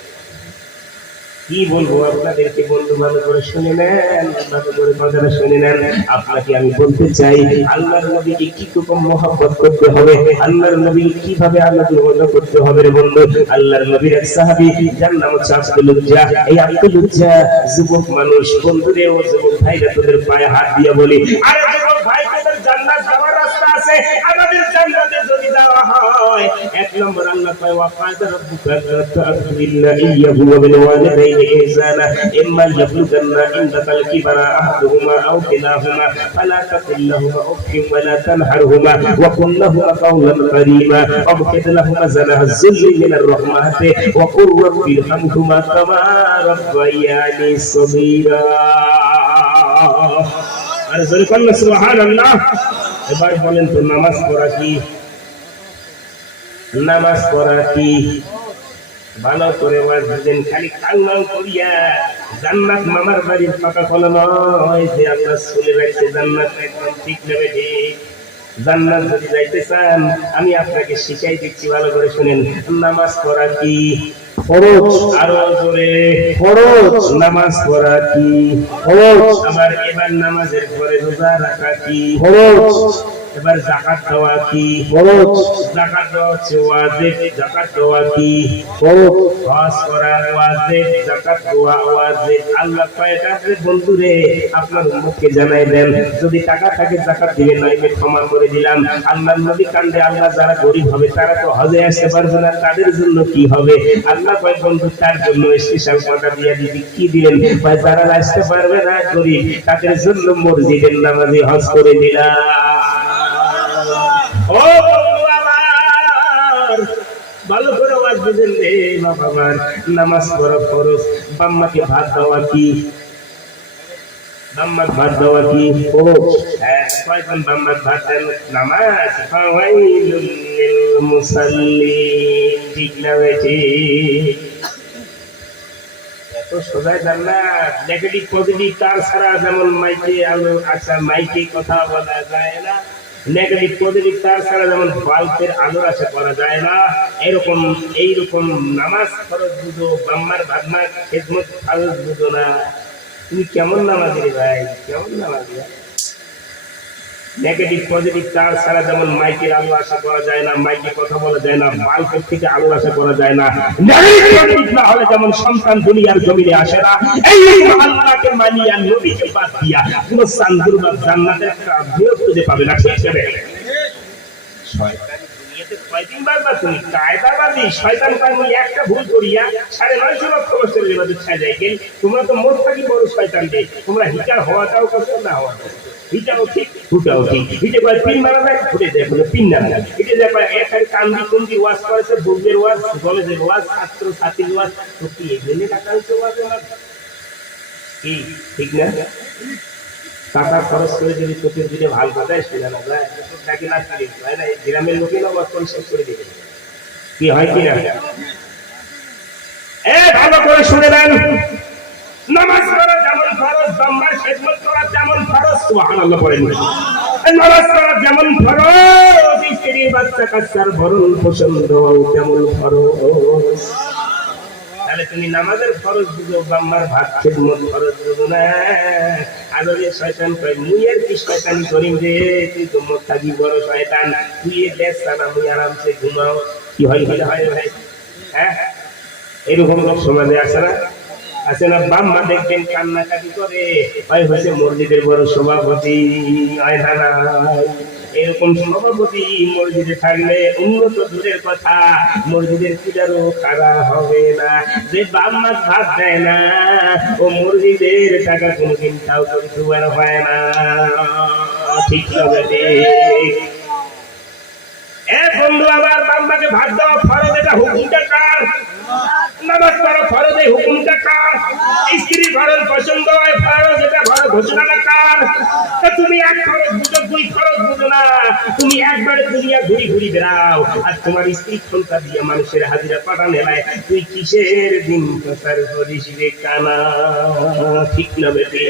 কি বলবো আপনাদেরকে, বন্ধু ভালো করে শুনে নেন, ভালো করে কথাটা শুনে নেন। আপনাকে আমি বলতে চাই আল্লাহর নবীকে কি রকম মহব্বত করতে হবে, আল্লাহর নবীকে কিভাবে আল্লাহকে বন্ধ করতে হবে রে বন্ধু। আল্লাহর নবীর এক সাহাবী যার নাম হচ্ছে আব্দুল উজ্জা। এই আব্দুল উজ্জা যুবক মানুষ, বন্ধুরে ও যুবক ভাইরা তোদের পায়ে হাত দিয়ে বলি, আরে যুবক ভাই তোদের জান্নাত যাওয়ার রাস্তা আছে। আমাদের জান্নাতে যদি যাওয়া হয়, এক নম্বর আল্লাহ কয় ওয়া কাদ রাব্বুকা তা'বুদু ইয়্যাহু ওয়া বিল ওয়ালিদাইনি إحسانا إما يبلغن عندك الكبر أحدهما أو كلاهما فلا تقل لهما أف ولا تنهرهما وقل لهما قولا كريما واخفض لهما جناح الذل من الرحمة وقل رب ارحمهما كما ربياني صغيرا। আর জোরে বলেন সুবহানাল্লাহ। এবার বলেন তো নামাজ পড়া কি? নামাজ পড়া কি? ভালো করে বুঝেন, খালি কান্নাও করিয়া জান্নাত মামার বাড়ির পাকা ফলো নয় যে আল্লাহ চলে রাখছে জান্নাত, একদম ঠিক নেবে। ঠিক জান্নাত যদি যাইতে চান আমি আপনাকে শিখাই দিচ্ছি, ভালো করে শুনেন। নামাজ পড়া কি? ফরজ। আরো জোরে ফরজ। নামাজ পড়া কি? ফরজ। আবার এবার নামাজের পরে রোজা রাখা কি? ফরজ। এবার যাকাত দেওয়া কি? ফরজ। যাকাত দেওয়া হচ্ছে ওয়াজিব, যাকাত দেওয়া কি? ফরজ। হজ করা ওয়াজিব, যাকাত দেওয়া ওয়াজিব। আল্লাহ কয়টা যে বন্ধুরে আপনার উম্মতকে জানাই দেন, যদি টাকা থাকে যাকাত দিবেন, নইলে ক্ষমা করে দিলাম। আল্লাহর নবী কান্দে, আল্লাহ যারা গরিব হবে তারা তো হজে আসতে পারবে না, তাদের জন্য কি হবে? আল্লাহ কয় বন্ধু তার জন্য স্পেশাল টাকা দিয়ে দিবি। কি দিলেন? ভাই যারা আসতে পারবে না গরিব, তাদের জন্য মসজিদের নামাজে হজ করে দিলাম। ও বন্ধু আমার, ভালো করে আওয়াজ দিবেন রে বাবা আমার। নামাজ পড়া ফরজ। বাম্মাকে ভাত দেওয়া কি? বাম্মাকে ভাত দেওয়া কি? ফরজ। হ্যাঁ, কয়জন বাম্মাকে ভাত দেন? নামাজ ফাওয়াইলুল লিল মুসাল্লিন। ঠিক না বেঠি? এত সোজাই জান্নাত, নেগেটিভ পজিটিভ তার ছাড়া, যেমন মাইকে আলো, আচ্ছা মাইকে কথা বলা যায় না, নেগেটিভ পজিটিভ তার ছাড়া যেমন বাল্বের আলোর আশা করা যায় না, এইরকম নামাজ ফরজ বুঝো, বাম্মার ভাবনা খেদমত ফরজ বুঝো না। তুমি কেমন নামাজি রে ভাই, কেমন নামাজি? নেগেটিভ পজিটিভ তার ছাড়া যেমন মাইকের আলো আশা করা যায় না, মাইকে কথা বলা যায় না, বাল্বের থেকে আলো আশা করা যায় না, নেগেটিভ পজিটিভ না হলে যেমন সন্তান দুনিয়ার জমিনে আসে না, এই আল্লাহকে মানিয়া নবীকে বাদ দিয়া কোন সান্দুর বা জান্নাতের কাজও খুঁজে পাবে না। ঠিক আছে? শয়তান দুনিয়াতে কয়দিন বারবার তুমি কায়দাবাজি শয়তান কানুন একটা ভুল করিয়া 9.5 লক্ষ বছরের ইবাদত ছায় যায়। তোমরা তো মোট থাকি বড় শয়তান দেই, তোমরা হিটার হওয়াটাও কষ্ট না হওয়া হিটাও ঠিক ফুটাও ঠিক। হিটে কয় পিন মারা যায়, ফুটে যায় বলে পিন না লাগে। হিটে যায় এখানে কান্দি কুন্দি ওয়াজ করেছে, বুকের ওয়াজ, কলেজের ওয়াজ, ছাত্র ছাত্রীর ওয়াজ, তো কি এগুলো টাকা হচ্ছে ওয়াজ কি ঠিক না? টাকা খরচ করে যদি চোখের দিকে ভালো কথায় শোনা না যায়, তাকে না হয় না, গ্রামের লোকের ওয়াজ পরিষ্কার করে দেবে। কি হয় কি না? ভালো করে শুনে দেন, নামাজ পড়া যেমন ফরজ, বাম্মার খেদমত করা যেমন ফরজ, সুবহানাল্লাহ পড়েন। নামাজ পড়া যেমন ফরজ, স্ত্রীর বাচ্চা কাচ্চার ভরণ পোষণ তেমন ফরজ। তাহলে তুমি নামাজের ফরজ বুঝো, বাম্মার ভাত খেদমত ফরজ বুঝো না। আলোরে শয়তান কয় মুই আর কি শয়তানি করিম রে, তুই তো মোট থাকি বড় শয়তান, তুই দেশ সানা মুই আরামসে ঘুমাও। কি হয় হয় ভাই? হ্যাঁ, এরকম লোক সমাজে আছে না? আছে না? বাম্মা দেখবেন কান্নাকাটি করে, হয় হয়েছে মসজিদের বড় সভাপতি, হয় না? এরকম সভাপতি মসজিদে থাকলে উন্নত দূরের কথা, মসজিদের পূজারও খারা হবে না। যে বাম্মা ভাত দেয় না, ও মসজিদের টাকা কোনোদিন তাও কিন্তু আর হয় না। ঠিক হবে? বন্ধু, আবার বাম্মাকে ভাত দেওয়া ফরজ, এটা হুকুমটা কার? নামাজ পড়া ফরজ, এই হুকুমটা কার? স্ত্রীর ভরণ পছন্দ হয় ফরজ, এটা ভরণ ঘোষণাটা কার? তুমি এক ফরজ বুঝো, দুই ফরজ বুঝো না, তুমি একবারে দুনিয়া ঘুরি ঘুরি বেড়াও, আর তোমার স্ত্রী সন্তান দিয়ে মানুষের হাজিরা পাঠান এলায়, তুই কিসের দিন প্রচার করিস রে কানা? ঠিক না বেটি?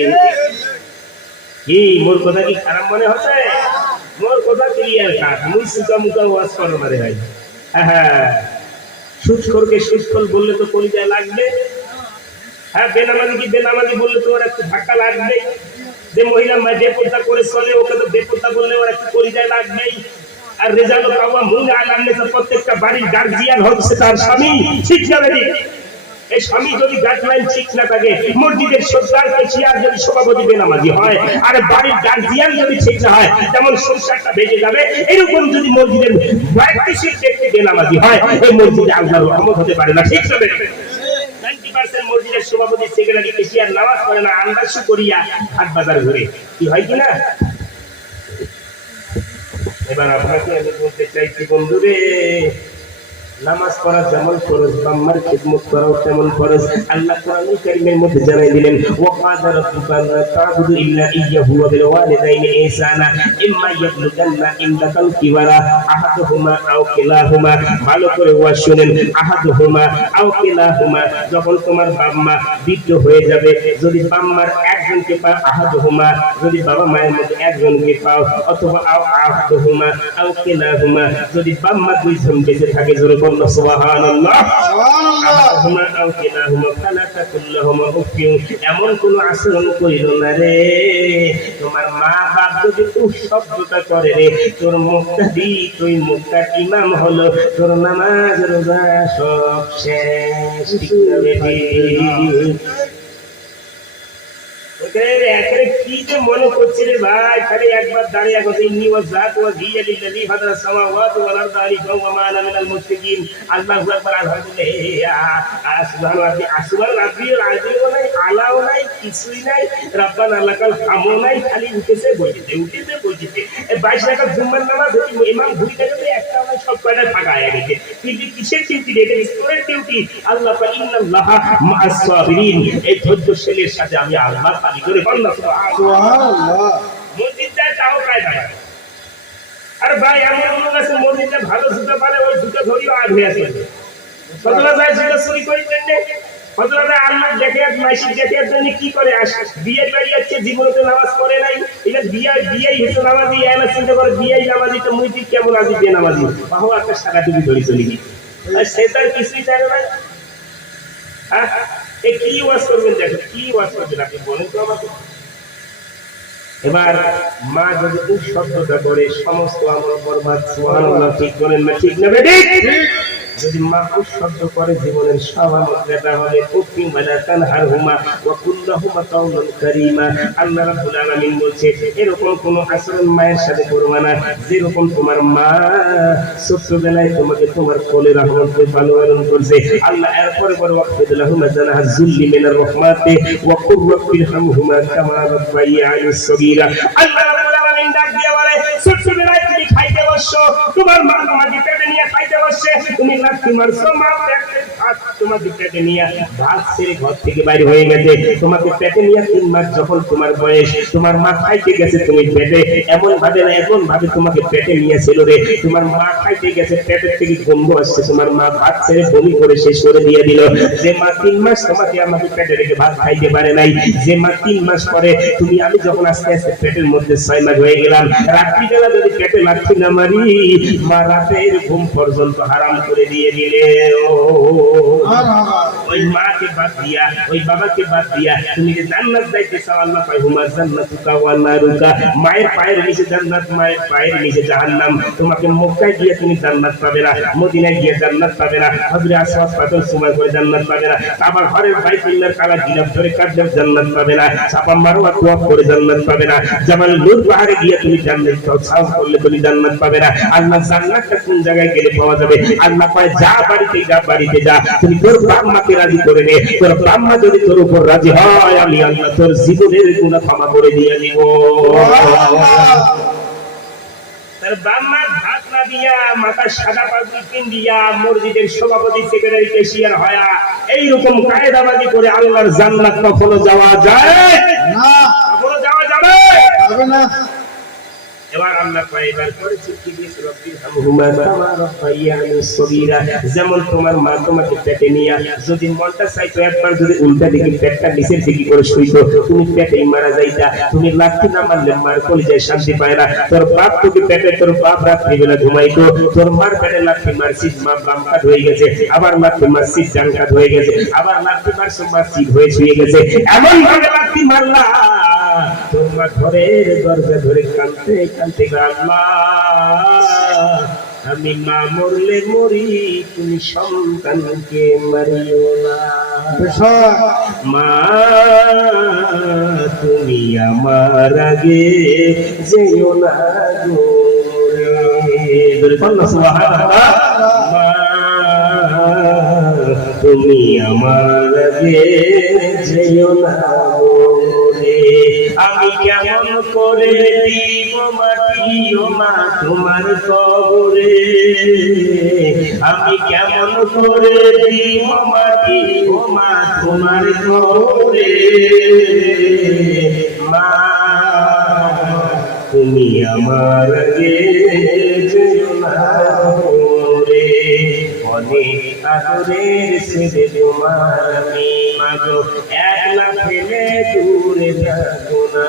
কি মোর কথা কি খারাপ মনে হচ্ছে? মোর কথা ক্লিয়ার কাট, মুই সুতা মুতা ওয়াজ করো মারে ভাই। হ্যাঁ, সুৎখোরকে সুৎখোর বললে তো কলিজায় লাগবে। হ্যাঁ, বেনামাজি কি বেনামাজি বললে তোমার একটু ধাক্কা লাগবে। যে মহিলা বেপর্দা করে চলে, ওকে তো বেপর্দা বললে ওর একটু কলিজায় লাগবেই। আর রেজাল্ট পাওয়া মুন আলামে তো প্রত্যেকটা বাড়ির গার্জিয়ান হচ্ছে তার স্বামী। ঠিক না বেটি? এই স্বামী যদি গাইডলাইন ঠিক না থাকে, মসজিদের সরকার কেশিয়ার যদি সভাপতি বেনামাজি হয়, আর বাড়ির গার্জিয়ান যদি ঠিক না হয়, যেমন সংসারটা ভেঙে যাবে। এরকম যদি মসজিদের ব্যক্তি ব্যক্তি বেনামাজি হয়, এই মসজিদে আল্লাহর রহমত হতে পারে না। ঠিক না? 90% মসজিদের সভাপতি সেক্রেটারি কেশিয়ার নামাজ পড়ে না, আন্দাজু করিয়া হাট বাজার ঘুরে। কি হয় কিনা? এবার আপনাকে আমি বলতে চাইছি বন্ধুরে, নামাজ পড়া যেমন ফরজ, বাম্মার খিদমত করাও তেমন ফরজ। আল্লাহ কোরআনুল কারীমের মধ্যে জানাই দিলেন, ওয়া ক্বাদা রাব্বুকা আল্লা তা'বুদু ইল্লা ইয়্যাহু ওয়া বিল ওয়ালিদাইনি ইহসানা ইম্মা ইয়াবলুগান্না ইনদাকাল কিবারা আহাদুহুমা আও কিলাহুমা। ভালো করে ওয়াজ শুনেন, আহাদুহুমা আও কিলাহুমা, যখন তোমার বাবা-মা বৃদ্ধ হয়ে যাবে, যদি বাম্মার একজনকে পাও, আহাদুহুমা যদি বাবা মায়ের মধ্যে একজনকে পাও, অথবা আও আহাদুহুমা আও কিলাহুমা যদি বাম্মা দুইজন বেঁচে থাকে, জোরে সুবহানাল্লাহ। এমন কোন আচরণ করিল না রে, তোমার মা বাপ যদি উফ শব্দটা করে রে, তোর মুখটা দি, তুই মুখটা ইমাম হলো, তোর নামাজ রোজা সব শেষ। কি যে মনে করছি রে ভাই, খালি একবার দাঁড়িয়ে কথা ইন্নী ওয়াজাত ওয়াজহিয়া লিল্লাযী ফাতারা সামাওয়াতি ওয়াল আরদা হানিফান ওয়া মা আনা মিনাল মুশরিকিন। আল্লাহু আকবার, আলহামদুলিল্লাহ, সুবহানাল্লাহ, সুবহানাল্লাহিল আযীম নাই, আলাও নাই, কিছুই নাই, রাব্বানা লাকাল হামদু নাই, খালি উঠেছে বইতে 22 রাকাত জুম্মার নামাজ ইমাম ঘুরি থাকে, একটা নাই, সব কয়টা ফাঁকা হয়ে গেছে। কিন্তু কিসের ডিউটি? এটা স্টোরের ডিউটি। আল্লাহ পাক ইন্নাল্লাহা মা'আস সাবিরিন, এই ধৈর্যশীলের সাথে আমি আল্লাহ পালি করে বললাম সুবহানাল্লাহ। মসজিদটা তাও কায়দা। আর ভাই এমন লোক আছে মসজিদে ভালো জুতা পারে, ওই জুতা ধরিও আগ হয়ে আছে। কতলা যায় জুতা চুরি করি জন্য, কতলা যায় আল্লাহ দেখে মাইসি দেখে জন্য কি করে, বিয়ে বাড়ি যাচ্ছে, জীবনে তো নামাজ পড়ে নাই, এটা বিয়েই হচ্ছে নামাজি। এমন চিন্তা করে বিয়েই নামাজি, তো মুই কেমন আজি বিয়ে নামাজি, বাহু একটা সাদা টুপি ধরে চলে গিয়ে, সে তার কিছুই জানে না। হ্যাঁ, কি ওয়াজ করবেন? দেখো কি ওয়াজ করবেন আপনি বলেন তো আমাকে। এবার মা যদি উফ শব্দটা করে সমস্ত আমল বরবাদ। সুবহানাল্লাহ, ঠিক বলেন না ঠিক না বেঠিক? যদি মা উফ শব্দ করে জীবনের সব আমল বেটা হবে। উফি ওয়ালা তানহারহুমা ওয়া কুল লাহুমা কাওলান কারীমা। আল্লাহ রাব্বুল আলামিন বলছে এরকম কোন আচরণ মায়ের সাথে করবে না যেরকম তোমার মা ছোটবেলায় তোমাকে তোমার কোলে লালন করে পালন করছে। আল্লাহ এরপরে বড় ওয়াক্ফিদ লাহুমা জানাহা যুল্লি মিনার রাহমাতি ওয়া কুর রাব্বিরহামহুমা কামা রাব্বায়ানি সগীরা। আল্লাহ রাব্বুল আলামিন ডাক দিয়ে বলে ছোটবেলায় তুমি খাইতে বসছো, তোমার মা তোমাকে পেটে নিয়ে খাইতে বসছে, তুমি লাথি মারছো, মা তোমাকে পেটে নিয়ে ভাত ছেড়ে ঘর থেকে বাইরে হয়ে গেছে। তোমাকে পেটে নিয়ে 3 মাস যখন তোমার বয়স, তোমার মা খাইতে গেছে তুমি পেটে, এমন ভাবে তোমাকে পেটে নিয়েছিল রে। তোমার মা খাইতে গেছে, পেটের থেকে গন্ধ আসছে, তোমার মা ভাত ছেড়ে বমি করে শেষ করে দিয়ে দিল। যে মা 3 মাস তোমাকে আমাকে পেটে রেখে ভাত খাইতে পারে নাই, যে মা 3 মাস পরে আমি যখন আস্তে আস্তে পেটের মধ্যে 6 মাস হয়ে গেলাম, রাত্রিবেলা যদি পেটে লাথি না মারি, মা রাতের ঘুম পর্যন্ত হারাম করে দিয়ে দিলে। ওই মাকে বাদ দিয়া, ওই বাবাকে বাদ দিয়া তুমি যে জান্নাত যাইতে চাও, আল্লাহ পায় হুমা জান্নাতুকা ওয়া নারুকা। মায়ের পায়ের নিচে জান্নাত, মায়ের পায়ের নিচে জাহান্নাম। তোমাকে মক্কায় গিয়ে তুমি জান্নাত পাবে না, মদিনায় গিয়ে জান্নাত পাবে না, হযরত আসওয়াদ পাথর সময় করে জান্নাত পাবে না, আবার ঘরের বাইতুল্লাহর কালা গিলাফ ধরে কাঁদলে জান্নাত পাবে না, সাফা মারওয়া তোয়াফ করে জান্নাত পাবে না, জাবাল নূর পাহাড়ে গিয়ে তুমি জান্নাত সাফ করলে তুমি জান্নাত পাবে না। আল্লাহ জান্নাতটা কোন জায়গায় গেলে পাওয়া যাবে? আল্লাহ পায় যা বাড়িতে যা, তুমি তোর বাপ মাকে রাজি করে নে। তোর বাপ মা যদি তোর উপর রাজি হয়, আমি আল্লাহ তোর জীবনের গুনাহ ক্ষমা করে দিয়ে দিব। তার বাপ মার ভাত না দিয়া, মাথার সাদা পাগড়ি পিন্দিয়া, মসজিদের সভাপতি সেক্রেটারি ক্যাশিয়ার হয়া এইরকম কায়দাবাজি করে আল্লাহর জান্নাত কখনো যাওয়া যায় না? কখনো যাওয়া যাবে না। এবার আল্লাহ পাইবার করেছে কি দিস রব্বিরহামহুমা কামা রাব্বায়ানি সগীরা। যেমন তোমার মা তোমাকে পেটে নিয়া যদি মনটা চাইতো একবার যদি উল্টা দিকে পেটটা নিচের দিকে করে শুইতো, তুমি পেটেই মারা যাইতা। তুমি লাথি না মারলে মার কলিজায় শান্তি পায় না। তোর বাপ তোকে পেটে, তোর বাপ রাত্রিবেলা ঘুমাইতো, তোর মার পেটে লাথি মারছিস, মা বাম কাট হয়ে গেছে, আবার লাথি মারছিস ডান কাট হয়ে গেছে, আবার লাথি মারছো মা চিত হয়ে শুয়ে গেছে। এমন ভাবে লাথি মারলা তোমার ঘরের দরজা ধরে কাঁদতে কাঁদতে, আল্লাহ আমি মা মরলে মরি, তুমি সন্তানকে মারিও না। মা তুমি আমার আগে যেও না মা তুমি আমার আগে যেও না। আমি কেমন করে দিব মাটি ও মা তোমার কবরে, আমি কেমন করে দিব মাটি ও মা তোমার কবরে। মা তুমি আমার আগে যেও না রে। অনেক আদরের ছেলে তোমার আমি, মাগো একলা ফেলে দূরে থাকো না।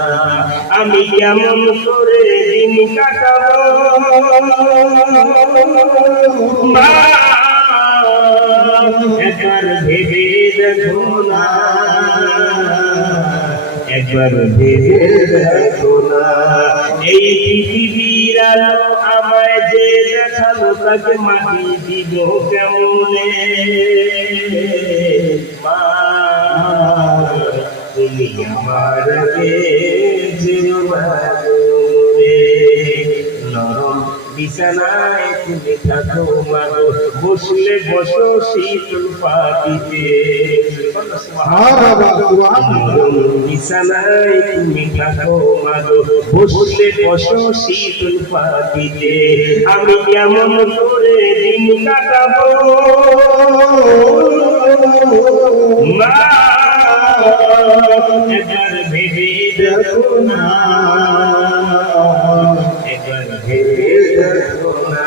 আমি কেমন করে দিন কাটাবো মা, একবার ভেবে দেখো না, একবার ভেবে দেখো না। এই পৃথিবীর আলো আমায় যে দেখালো, তাকে মাটি দিব কেমনে। মা তুমি আমার আগে যেও না রে। নরম বিছানায় তুমি থাকো মাগো, বসলে বসো শীতল পাটিতে। বিছানায় তুমি থাকো মাগো, বসলে বসো শীতল পাটিতে। আমি কেমন করে দিন কাটাবো মা, একবার ভেবে দেখো না, একবার ভেবে দেখো না।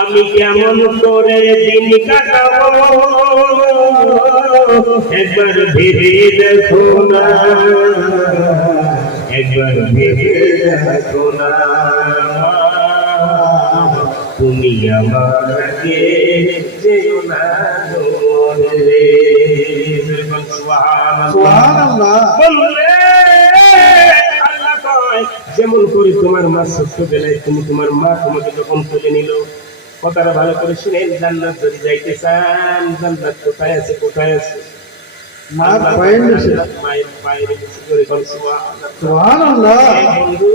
আমি কেমন করে দিন কাটাবো একবার ভেবে দেখো না, একবার ভেবে দেখো না। তুমি আমাকে যেও না রে। সুবহানাল্লাহ বললে যেমন করে তোমার মা ছোট্টবেলায় তুমি তোমার মা তোমাকে যখন তুলে নিল, কথাটা ভালো করে শুনেন, জান্নাত যদি যাইতে চান, জান্নাত কোথায় আছে, কোথায় আছে? মার পায়ের নিচে। মায়ের পায়ের নিচে করে বল সুবহানাল্লাহ। সুবহানাল্লাহ। বন্ধু,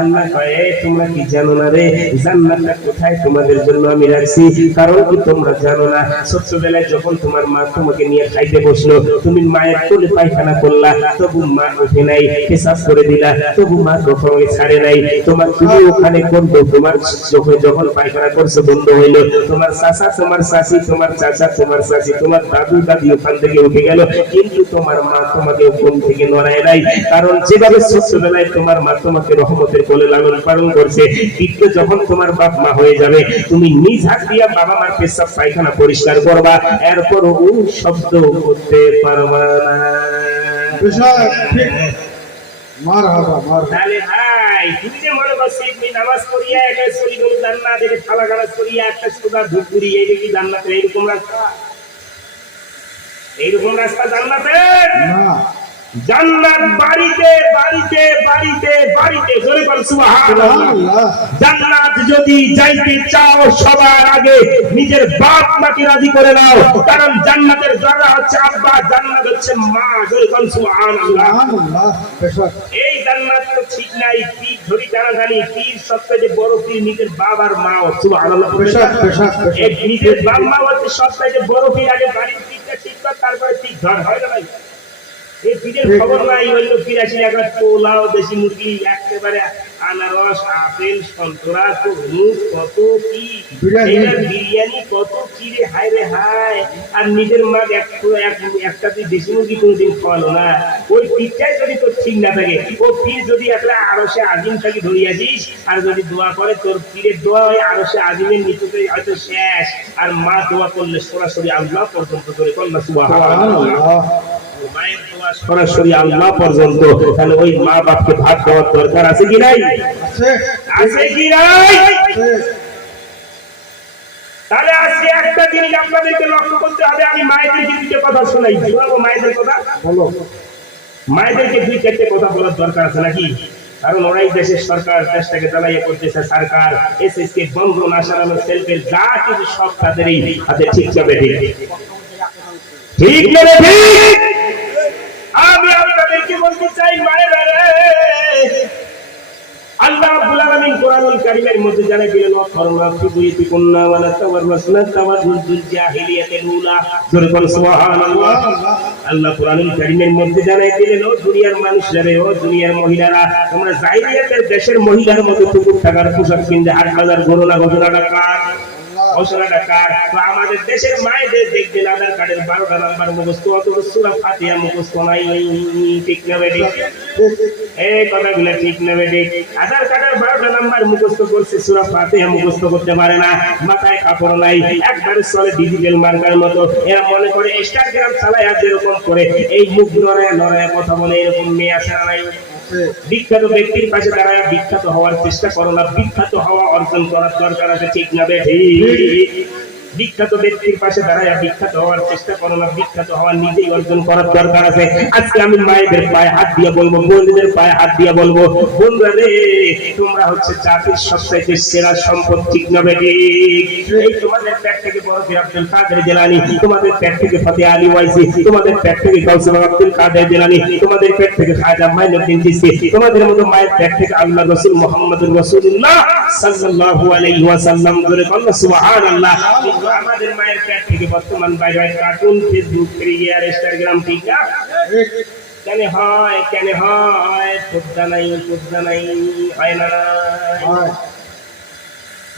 আল্লাহ কয়ে তোমরা কি জানো না রে জান্নাতটা কোথায় তোমাদের জন্য আমি রাখছি? কারণ কি তোমরা জানো না, ছোট্টবেলায় যখন তোমার মা তোমাকে নিয়ে খাইতে বসলো, তুমি মায়ের কোলে পায়খানা করলা, তবু মা উঠে নাই, পেশাব করে দিলা, তবু মা কখনোই ছাড়ে নাই। তোমার তুমি ওখানে করবো, তোমার চোখে যখন পায়খানা করছো বন্ধ হইলো, তোমার চাচা, তোমার চাচি, তোমার চাচা, তোমার চাচি, তোমার দাদু দাদি ওখান থেকে উঠে গেল, কিন্তু তোমার মা তোমাকে ঘুম থেকে নড়ায় নাই। কারণ যেভাবে ছোট্টবেলায় তোমার মা তোমাকে রহমতের কোলে লালন পালন করছে, কিন্তু যখন তোমার বাপ মা হয়ে যাবে, তুমি নিজ হাত দিয়া বাবা মার পেশাব পায়খানা পরিষ্কার করবা, এরপর ও শব্দ করতে পারবা না। মার হাবা মার। তাহলে ভাই তুমি যে মনে করছো তুমি নামাজ পড়িয়া একটা চলি গেল জান্নাত, দেখে থালা গালাজ করিয়া একটা সুদা ধূপ পুড়িয়ে এই দেখি জান্নাতের এইরকম রাস্তা, এইরকম রাস্তা জান্নাতের না। জান্নাত বাড়িতে বাড়িতে বাড়িতে বাড়িতে, জোরে বল সুবহানাল্লাহ। জান্নাত যদি যাইতে চাও সবার আগে নিজের বাপ মাকে রাজি করে নাও, কারণ জান্নাতের দরজা হচ্ছে আব্বা, জান্নাত হচ্ছে মা, জোরে বল সুবহানাল্লাহ। এই জান্নাত তো ঠিক নাই, পীর ধরি টানাটানি, পীর সবচেয়ে বড় পীর নিজের বাবার মা, সুবহানাল্লাহ। এই নিজের বাপ মা হচ্ছে সবচেয়ে বড় পীর, আগে বাড়ির পীরটা ঠিক কর, তারপরে পীর ঘর হয় না ভাই। এই পীরের খবর নাই, অন্য পীর আসলে একবার পোলাও, দেশি মুরগি, একেবারে আনারস, আপেল, সন্তরা, তরমুজ, কত কি বিরিয়ানি, কত কি রে, হায় রে হায়। আর নিজের মা একটা তুই দেশি মুরগি কোনোদিন খাওয়ালো না। ওই পীরটাই যদি তোর ঠিক না থাকে, ও পীর যদি একলা আরশে আজিম থাকি ধরিয়াছিস, আর যদি দোয়া করে তোর পীরের দোয়া হয় আরশে আজিমের নিচে হয়তো শেষ, আর মা দোয়া করলে সরাসরি আল্লাহ পর্যন্ত করে কল্লা সুবহানাল্লাহ। মায়ের দোয়া সরাসরি আল্লাহ পর্যন্ত, তাহলে ওই মা বাপকে ভাত দেওয়ার দরকার আছে কি নাই? আছে কি নাই? তাহলে আজকে একটা জিনিস আপনাদেরকে লক্ষ্য করতে হবে, আমি মায়েদেরকে দুটো কথা শোনাই, শোনাবো মায়েদের কথা। বলো, মায়েদেরকে দুই চারটে কথা বলার দরকার আছে নাকি? কারণ ওরাই দেশের সরকার, দেশটাকে জ্বালাইয়া করতেছে সরকার, এসএসকে বন্ধ না সারানো সেলফের যা কিছু সব তাদেরই হাতে, ঠিক যাবে, ঠিক ঠিক নেবে, ঠিক। আমি আপনাদেরকে বলতে চাই মায়েরা রে, আল্লাহ রাব্বুল আলামিন কোরআনুল কারীমের মধ্যে জানাই দিলেন, ওয়াকরনা ফি বুয়ুতিকুন্না ওয়া লা তাওয়াররাসনা তাওয়াররুল জাহিলিয়াতিল উলা, জোরে বল সুবহানাল্লাহ। আল্লাহ কোরআনুল কারীমের মধ্যে জানাই দিলেন, ও দুনিয়ার মানুষরা রে, ও দুনিয়ার মহিলারা, তোমরা জাহিলিয়াতের দেশের মহিলার মতো টুকুর টাকার পোশাক কিনতে হাট বাজার ঘোরো না, ঘোষণাটা কার? ঘোষণাটা কার? তো আমাদের দেশের মায়েদের দেখবেন আধার কার্ডের 12টা নাম্বার মুখস্থ, অথচ সূরা ফাতিহা মুখস্থ নাই, ঠিক না বেটি? এই কথাগুলো ঠিক না বেটি? আধার কার্ডের 12টা নাম্বার মুখস্থ করছে, সূরা ফাতিহা মুখস্থ করতে পারে না, মাথায় কাপড় নাই, একবারে চলে ডিজিটাল মার্কার মতো। এরা মনে করে ইনস্টাগ্রাম চালায় আর যেরকম করে এই মুখ নড়ায় নড়ায় কথা বলে, এরকম মেয়ে আসে না নাই? বিখ্যাত ব্যক্তির পাশে দাঁড়ায় বিখ্যাত হওয়ার চেষ্টা করো না, বিখ্যাত হওয়া অর্জন করার দরকার আছে, ঠিক না বেঠি? বিখ্যাত ব্যক্তির পাশে দাঁড়ায় বিখ্যাত হওয়ার চেষ্টা করো না, বিখ্যাত হওয়ার নিজেই অর্জন করার দরকার আছে। আজকে আমি মায়েদের পায়ে হাত দিয়ে বলবো, বোনদের পায়ে হাত দিয়ে বলবো, বোনরা রে, তোমরা হচ্ছে জাতির সবচাইতে সেরা সম্পদ, ঠিক না বেটি? এই তোমাদের পেট থেকে বড় পীর আব্দুল কাদের জিলানী, তোমাদের পেট থেকে ফতেহ আলী ওয়াইসি, তোমাদের পেট থেকে গাউসুল আব্দুল কাদের জিলানী, তোমাদের পেট থেকে খাজা মাইনুদ্দিন চিশতি, তোমাদের মতো মায়ের পেট থেকে আল্লাহ রাসূল মুহাম্মদুর রাসূলুল্লাহ সাল্লাল্লাহু আলাইহি ওয়াসাল্লাম, জোরে বল সুবহানাল্লাহ। আমাদের মায়ের পেট থেকে বর্তমান বাইরে কার্টুন, ফেসবুক, টুইটার, ইনস্টাগ্রাম, ঠিক না? কেন হয়, কেন হয়? পর্দা নাই, পর্দা নাই, হয় না?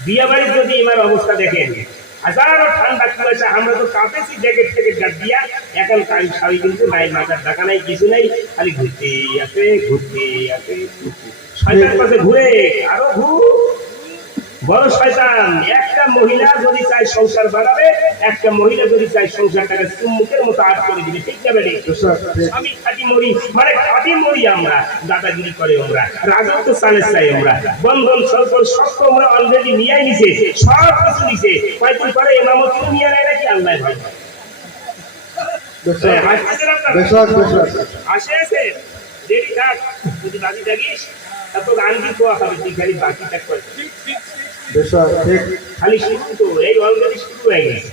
বিয়ে বাড়ির যদি এবার অবস্থা দেখেন, হাজারো ঠান্ডা চলেছে, আমরা তো কাঁপেছি জ্যাকেট থেকে দিয়া, এখন কাল শাড়ি কিন্তু নাই, মাথার ঢাকা নাই, কিছু নাই, খালি ঘুরতে আছে, ঘুরতে আছে, শয়তান কাছে ঘুরে, আরো ঘুর, বড় শয়তান। একটা মহিলা যদি চায় সংসার বাড়াবে, একটা মহিলা যদি চায় সংসারটাকে চুম্বকের মতো আট করে দিবে, ঠিক যাবে? আমি খাঁটি মরি, মানে খাঁটি মরি আমরা, দাদাগিরি করে আমরা, রাজত্ব চালে চাই আমরা, বন্ধন সরকার সব আমরা অলরেডি নিয়ে নিছে, সব কিছু নিছে, কয়েকদিন পরে এমামতি নিয়ে নেয় নাকি আল্লাহ ভাই আসে আছে। দেরি থাক, যদি বাকি থাকিস এত গান্ধী খোয়া হবে, তুই খালি বাকি থাক করে বেশা ঠিক খালি শুরু তো, এই অলরেডি শুরু হয়ে গেছে।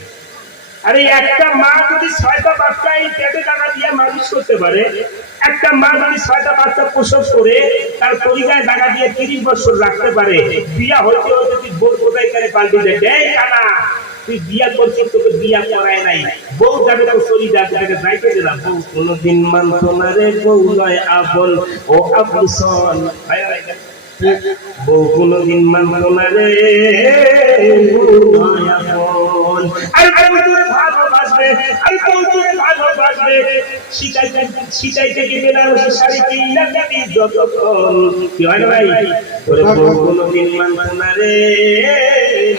আরে একটা মা যদি 6টা বাচ্চা এই পেটে টাকা দিয়ে মানুষ করতে পারে, একটা মা যদি 6টা বাচ্চা প্রসব করে তার পরিবারে টাকা দিয়ে 30 বছর রাখতে পারে, বিয়া হইতে হইতে তুই বউ কোথায় করে পাল্টে দেয়, এই কানা তুই বিয়া করছিস, তোকে বিয়া করায় নাই, বউ যাবে তো চলি যা, তোকে যাইতে দিলাম, বউ কোনোদিন মানতো না রে, বউ নয় আপন ও আপন, বউ কোনোদিন মানতো না রে, বউ নয় আপন। আর তোর ভালোবাসবে, আর তোর ভালোবাসবে, শিখাইতে গেলে না শাড়ি কিনা দিবি যতক্ষণ, কি হয় ভাই, তোর বউ কোনোদিন মানতো না রে,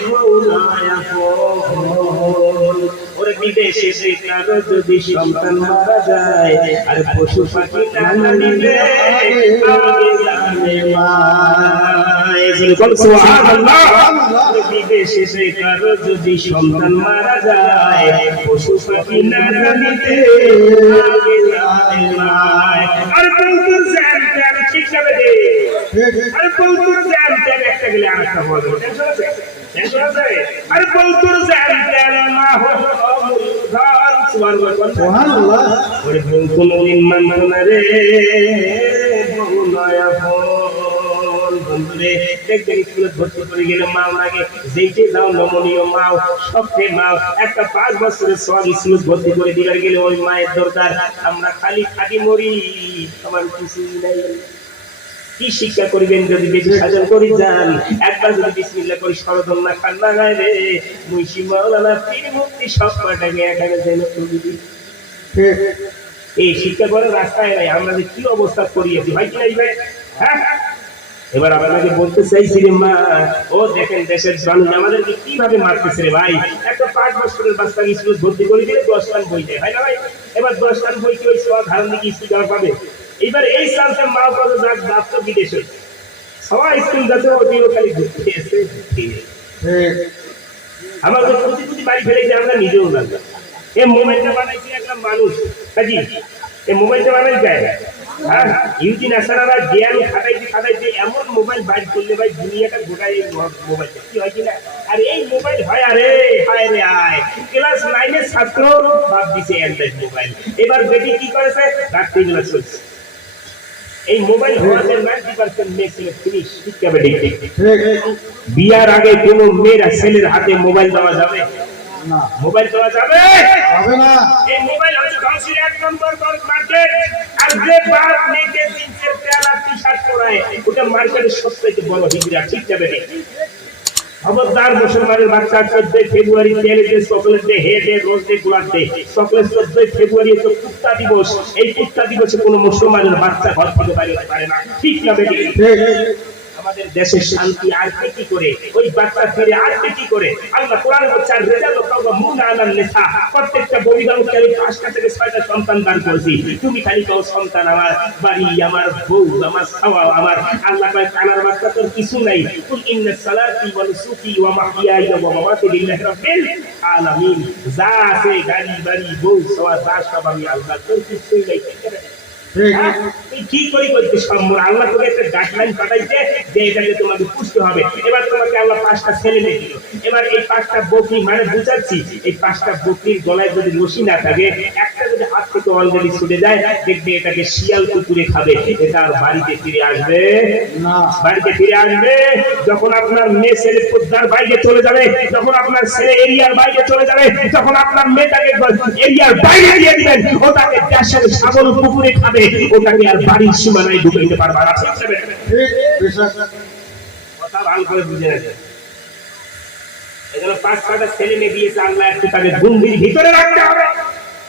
বউ নয় আপন। ওরে বিদেশে সে কারো যদি সন্তান মারা যায়, আর পশু পাখি টানা নিবে বিদেশে সে কারো যদি সন্তান মারা যায়, পশু পাখি টানা নিবে আর বন্ধুর জ্যাম জ্যাম ঠিক যাবে রে, আর বন্ধুর জ্যাম জ্যাম একটা গেলে আর একটা বলবে, টেনশন আছে, টেনশন আছে, আর বন্ধুর জ্যাম জ্যাম মা হলো অমূল্যধন, সুবহানাল্লাহ। ওরে বউ কোনোদিন মানতো না রে, বউ নয় আপন। বন্ধুরে দেখবেন স্কুলে ভর্তি করে গেলে মা লাগে যেইতে যাও নমনীয় মাও, সবচেয়ে মাও একটা 5 বছরের সব স্কুলে ভর্তি করে দিবার গেলে ওই মায়ের দরকার, আমরা খালি খাটি মরি, আমার কিছুই নাই। কি শিক্ষা করিবেন যদি বেশি সাজন করি যান, একবার যদি বিসমিল্লাহ করি সরদম না খান না গায় রে, মুন্সি মাওলানা পীর মুক্তি সব কয়টাকে এখানে যেন তুলি দিই। ঠিক এই শিক্ষা করে রাস্তায় নাই, আমরা যে কি অবস্থা করিয়েছি ভাই, কি নাই ভাই, হ্যাঁ। এবার আপনাকে বলতে চাইছি রে মা, ও দেখেন দেশের মানুষ আমাদেরকে কিভাবে মারতেছে রে ভাই, একটা 5 বছরের বাচ্চা স্কুলে ভর্তি করে দিলে 10 লাখ বই দেয়, ভাই না ভাই, এবার 10 লাখ বই কি ওই সব ধারণ দিকে স্কুল যাওয়া পাবে? এবার এই চান্সে মা কত যাক বাপ তো বিদেশে, সবাই স্কুল যাতে ওদিও খালি ঘুরতে এসে ঠিক আমাদের প্রতিটি বাড়ি ফেলেছে, আমরা নিজেও জানতাম। এই মোবাইলটা বানাইছে একটা মানুষ, কাজী এই মোবাইলটা বানাইছে হ্যাঁ, ইউজি ন্যাশনালরা জ্ঞান খাটাইতে খাটাইতে এমন মোবাইল বাইর করলে ভাই দুনিয়াটা গোটাই এই মোবাইলটা কি হয় কিনা। আর এই মোবাইল হয় আরে হায় রে আয়, ক্লাস 9 এর ছাত্র বাদ দিছে অ্যান্ড্রয়েড মোবাইল। এবার বেটি কি করেছে, রাত্রিবেলা চলছে এই মোবাইল হওয়াতে 90% মেয়ে ছেলে ফিনিশ, শিক্ষা বেটি। ঠিক বিয়ার আগে কোন মেয়ের ছেলের হাতে মোবাইল দেওয়া যাবে না, মোবাইল দেওয়া যাবে হবে না। এই মোবাইল হচ্ছে ধ্বংসের 1 নম্বর মার্কেট। আর যে বাপ মেয়েকে জিন্সের প্যান্ট আর টি-শার্ট পরায় ওটা মার্কেটের সবথেকে বড় হিজড়া, ঠিক যাবে না। খবরদার মুসলমানের বাচ্চা 14 ফেব্রুয়ারি তেল দে, চকলেট দে, হে দে, রোজ দে, গোলাপ দে, চকলেট 14 ফেব্রুয়ারি হচ্ছে কুত্তা দিবস। এই কুত্তা দিবসে কোনো মুসলমানের বাচ্চা ঘর থেকে বাইরে পারে না, ঠিক যাবে না। ঠিক আমাদের দেশের শান্তি আর কি করে, ওই বাচ্চা ফিরে আর কি করে। আল্লাহ কোরআনে বলছে আর রেজাল কাওয়া মুনা আলান নিসা, প্রত্যেকটা পরিবারকে আমি 5টা থেকে 6টা সন্তান দান করেছি, তুমি খালি কও সন্তান আমার, বাড়ি আমার, বউ আমার, খাওয়া আমার। আল্লাহ কয় কানার বাচ্চা তোর কিছু নাই, কুল ইন্নাস সালাতি ওয়া নুসুকি ওয়া মাহইয়ায়া ওয়া মামাতি লিল্লাহি রাব্বিল আলামিন। যা আছে গাড়ি বাড়ি বউ সওয়া যা সব আমি আল্লাহ, তোর কিছুই নাই। কি করে করতে সম্ভব? আল্লাহ তোকে একটা গাইডলাইন পাঠাইছে যে এটাকে তোমাকে পুষতে হবে। এবার তোমাকে আল্লাহ 5টা ছেলে মেয়ে দিল, এবার এই 5টা বকরি মানে বুঝাচ্ছি, এই 5টা বকরির গলায় যদি রশি না থাকে, একটা যদি হাত থেকে অলরেডি ছুটে যায়, দেখবে এটাকে শিয়াল কুকুরে খাবে, এটা আর বাড়িতে ফিরে আসবে না। বাড়িতে ফিরে আসবে যখন আপনার মেয়ে ছেলে পদ্মার বাইরে চলে যাবে, যখন আপনার ছেলে এরিয়ার বাইরে চলে যাবে, যখন আপনার মেয়েটাকে এরিয়ার বাইরে দিয়ে দিবেন, ওটাকে দেশের ছাগল কুকুরে খাবে, ওটাকে আর বাড়ির সীমানায় ঢুকাইতে পারবে না। ঠিক বিশ্বাস কথা ভালো করে বুঝে রাখবেন। এজন্য 5-6টা ছেলে মেয়ে দিয়েছে আল্লাহ, একটু তাকে গুন্ডির ভিতরে রাখতে হবে।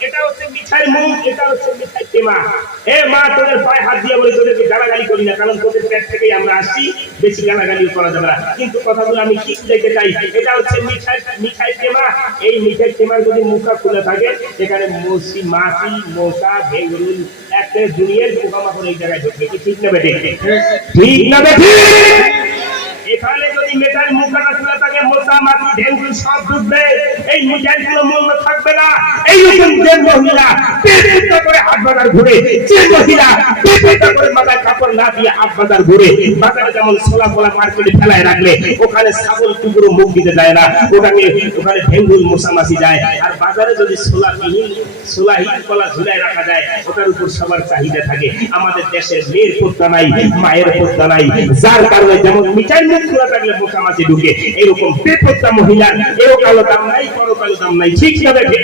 এটা হচ্ছে মিঠাইয়ের মুখ, এটা হচ্ছে মিঠাই তেমা। এ মা তোদের পায়ে হাত দিয়ে বলে তোদেরকে গালাগালি করি না, কারণ তোদের পেট থেকেই আমরা আসছি, বেশি গালাগালিও করা যাবে না। কিন্তু কথাগুলো আমি কি দেখতে চাই, এটা হচ্ছে মিঠাই তেমা। এই মিঠাই তেমার যদি মুখটা খুলে থাকে, সেখানে মাছি মশা ভেঙরুল একটা দুনিয়ার পোকামাকড় এই জায়গায় ঢুকবে, কি ঠিক না বেঠিক? ঠিক না বেঠিক? এখানে যদি মেটার মুখটা খুলে থাকে, মশা মাছি ডেঙ্গু সব ঢুকবে, এই মুজাহিদগুলো মূল্য থাকবে না। এইরকম যে মহিলা পেট করে হাট বাজার ঘুরে, যে মহিলা পেট করে মাথায় কাপড় না দিয়ে হাট বাজার ঘুরে, বাজারে যেমন ছোলা ফোলা মার্কেটে ফেলায় রাখলে ওখানে ছাগল কুকুরও মুখ দিতে যায় না, ওখানে ডেঙ্গুর মশা মাছি যায়। আর বাজারে যদি ছোলাহীন কলা ঝুলাই রাখা যায়, ওটার উপর সবার চাহিদা থাকে। আমাদের দেশের মেয়ের পর্দা নাই, মায়ের পর্দা নাই, যার কারণে যেমন মিঠাই মুখ খোলা থাকলে মশা মাছি ঢুকে, এরকম বেপর্দা মহিলার এও কালো দাম নাই, পরকালো দাম নাই। ঠিক না বেঠিক?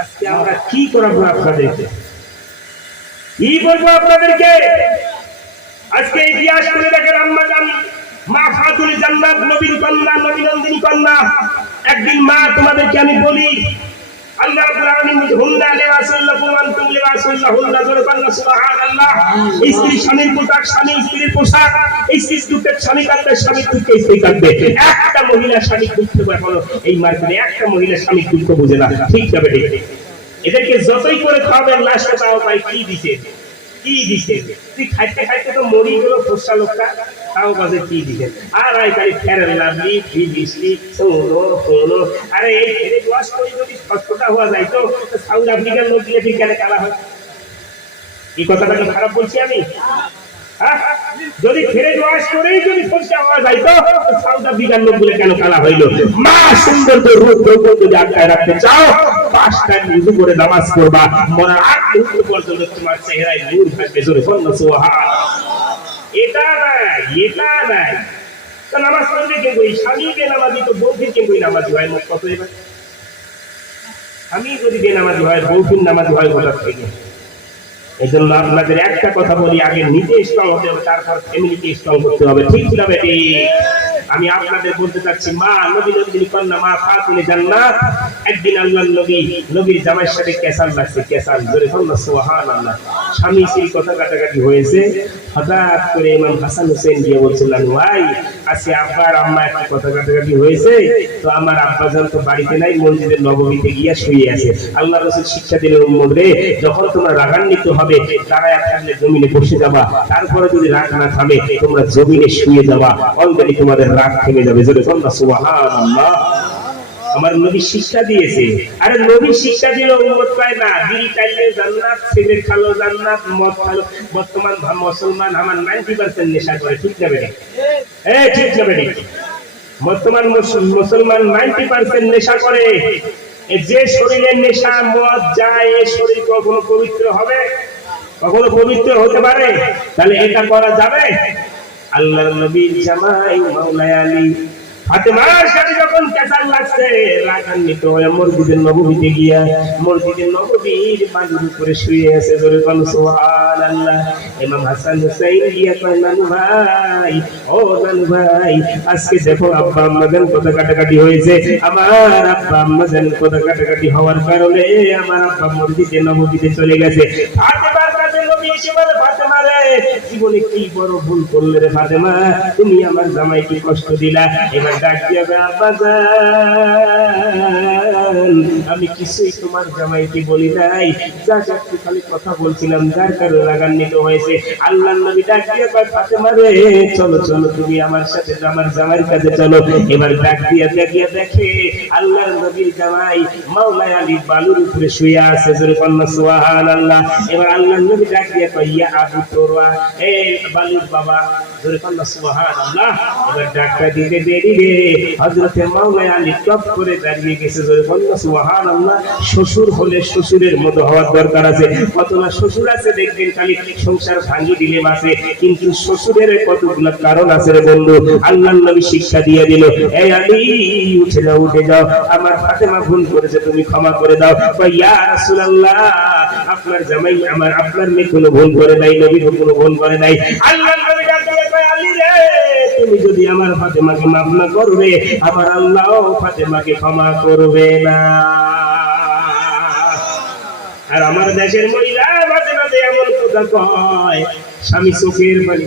আজকে আমরা কি করাবো আপনাদেরকে, কি বলবো আপনাদেরকে? আজকে ইতিহাস করে দেখেন, আম্মা জান মা খাতুন জান্নাত, নবীর কন্যা, নবী নন্দিনী কন্যা। একদিন মা তোমাদেরকে আমি বলি, আল্লাহ রাব্বুল আলামিন হুন্না লিবাসুল্লাহ ওয়া আনতুম লিবাসুল্লাহ, হুন্না জোরে বলুন সুবহানাল্লাহ। স্ত্রী স্বামীর পোশাক, স্বামী স্ত্রীর পোশাক। স্ত্রী দুঃখে স্বামী কাঁদবে, স্বামী দুঃখে স্ত্রী কাঁদবে। একটা মহিলা স্বামী দুঃখ এখনো এই মার্কেটে একটা মহিলা স্বামী দুঃখ বোঝে না। ঠিক যাবে ঠিক? এদেরকে যতই করে খাওয়াবেন লাস্টে তাও ভাই কি দিছে, কি দিছে? তুই খাইতে খাইতে তো মরি গেল ফসা লোকটা, তাও কাজে কি দিছে? আর আই তাই ফেরেন লাভলি ফি বৃষ্টি সোনো সোনো। আরে এই ফেরে ওয়াশ করে যদি ফসফটা হওয়া যায় তো সাউথ আফ্রিকার লোক দিয়ে বিজ্ঞানে কালা হয়। এই কথাটা কি খারাপ বলছি আমি? যদি ফেরে ওয়াশ করেই যদি ফসা হওয়া যায় তো সাউথ আফ্রিকার লোকগুলো কেন কালা হইলো? মা সুন্দর তো রূপ যদি আটকায় রাখতে চাও, 5 টাইম উযু করে নামাজ পড়বা, মরার আগ মুহূর্ত পর্যন্ত তোমার চেহারায় নূর থাকবে। জোরে বলুন সুবহানাল্লাহ। এটা নাই তো নামাজ পড়বে কে কই? স্বামীকে নামাজি তো বউকে কে কই নামাজি হয়? মত কত এবার আমি যদি বেনামাজি হয়, বউকে নামাজি হয় কোথা থেকে? এই জন্য আপনাদের একটা কথা বলি, আগে নিজে স্ট্রং হতে হবে, তারপর ফ্যামিলিকে স্ট্রং করতে হবে। ঠিক না বেটি? আমি আপনাদের বলতে চাচ্ছি, মা নবী নন্দিনী কন্যা মা খাতুনে জান্নাত একদিন আল্লাহর নবীর জামাইয়ের সাথে কেসাল লাগছে। কেসাল জোরে বলুন সুবহানাল্লাহ। স্বামী স্ত্রী কথা কাটাকাটি হয়েছে। হঠাৎ করে ইমাম হাসান হোসেন গিয়ে বলছিলেন, ভাই আজকে আব্বার আম্মা একটা কথা কাটাকাটি হয়েছে, তো আমার আব্বাজান তো বাড়িতে নাই, মসজিদে নববীতে গিয়া শুয়ে আছে। আল্লাহ রাসূল শিক্ষা দিলেন, উম্মত রে, যখন তোমরা রাগান্বিত হবে দাঁড়ায় থাকলে জমিনে বসে যাবা, তারপরে যদি রাগ না থামে তোমরা জমিনে শুয়ে যাবা, অলরেডি তোমাদের রাগ থেমে যাবে। জোরে বলুন সুবহানাল্লাহ। আমার নবী শিক্ষা দিয়েছে। আরে নবী শিক্ষা দিল উম্মত পায় না, বিড়ি খাইলে জান্নাত, সিগারেট খালো জান্নাত, মদ খালো। বর্তমান মুসলমান আমার 90% নেশা করে। ঠিক যাবে না? ঠিক যাবে না? বর্তমান মুসলমান 90% নেশা করে। যে শরীরের নেশা মদ যায়, এই শরীর কখনো পবিত্র হবে? কখনো পবিত্র হতে পারে? তাহলে এটা করা যাবে? আল্লাহর নবীর জামাই মাওলানা আলী ফাতেমার সাথে যখন কেসাল লাগছে, রাগান্বিত হয়ে মসজিদের নববীতে গিয়া মসজিদের নববীর বালুর উপরে শুয়ে আছে। জোরে বলুন সুবহানাল্লাহ। ইমাম হাসান হুসাইন গিয়া কয়, নানু ভাই, ও নানু ভাই, আজকে দেখো আব্বা আম্মাজান কথা কাটাকাটি হয়েছে। আমার আব্বা আম্মাজান কথা কাটাকাটি হওয়ার কারণে আমার আব্বা মসজিদে নববীতে চলে গেছে। ফাতেমার কাছে নবী এসে বলে, ফাতেমা রে, জীবনে কি বড় ভুল করলে রে ফাতেমা, তুমি আমার জামাইকে কষ্ট দিলা। এবার ডাক দিয়া, আব্বাজান, আমি কিছুই তোমার জামাইকে বলি নাই, যা একটু খালি কথা বলছিলাম, যার কারণে রাগান্বিত হয়েছে। আল্লাহর নবী ডাক দিয়া কয়, ফাতেমা রে, চলো চলো তুমি আমার সাথে আমার জামাইয়ের কাছে চলো। এবার ডাক দিয়া দেখে আল্লাহর নবীর জামাই মাওলানা আলী বালুর উপরে শুয়ে আছে। জোরে বলুন সুবহানাল্লাহ। এবার আল্লাহর নবী ডাক দিয়া কয়, ইয়া আবু তুরওয়া, এই বালুর বাবা। জোরে বলুন সুবহানাল্লাহ। এবার ডাকটা দিতে দেরি রে, হযরতে মাওলানা আলী টপ করে দাঁড়িয়ে গেছে। জোরে বলুন সুবহানাল্লাহ। শ্বশুর হলে শ্বশুরের মতো হওয়ার দরকার আছে। কত না শ্বশুর আছে দেখবেন খালি সংসার ভাঙি দিলে মাসে, কিন্তু শ্বশুরের কতগুলো কারণ আছে রে বন্ধু। আল্লাহর নবী শিক্ষা দিয়ে দিল, এই আলী উঠে যাও, আমার ফাতেমা ভুল করেছে, তুমি ক্ষমা করে দাও। কয়, ইয়া রাসূলুল্লাহ, আপনার জামাই আপনার মেয়ে কোনো ভুল করে নাই, নবী কোনো ভুল করে নাই। আল্লাহর নবী ডাক দিয়ে কয়, আলী রে, তুমি যদি আমার ফাতেমাকে মাফ না করবে, আমার আল্লাহ ফাতেমাকে ক্ষমা করবে না। আর আমার দেশের মহিলা মাঝে মাঝে এমন কথা কয়, স্বামী চোখের পানি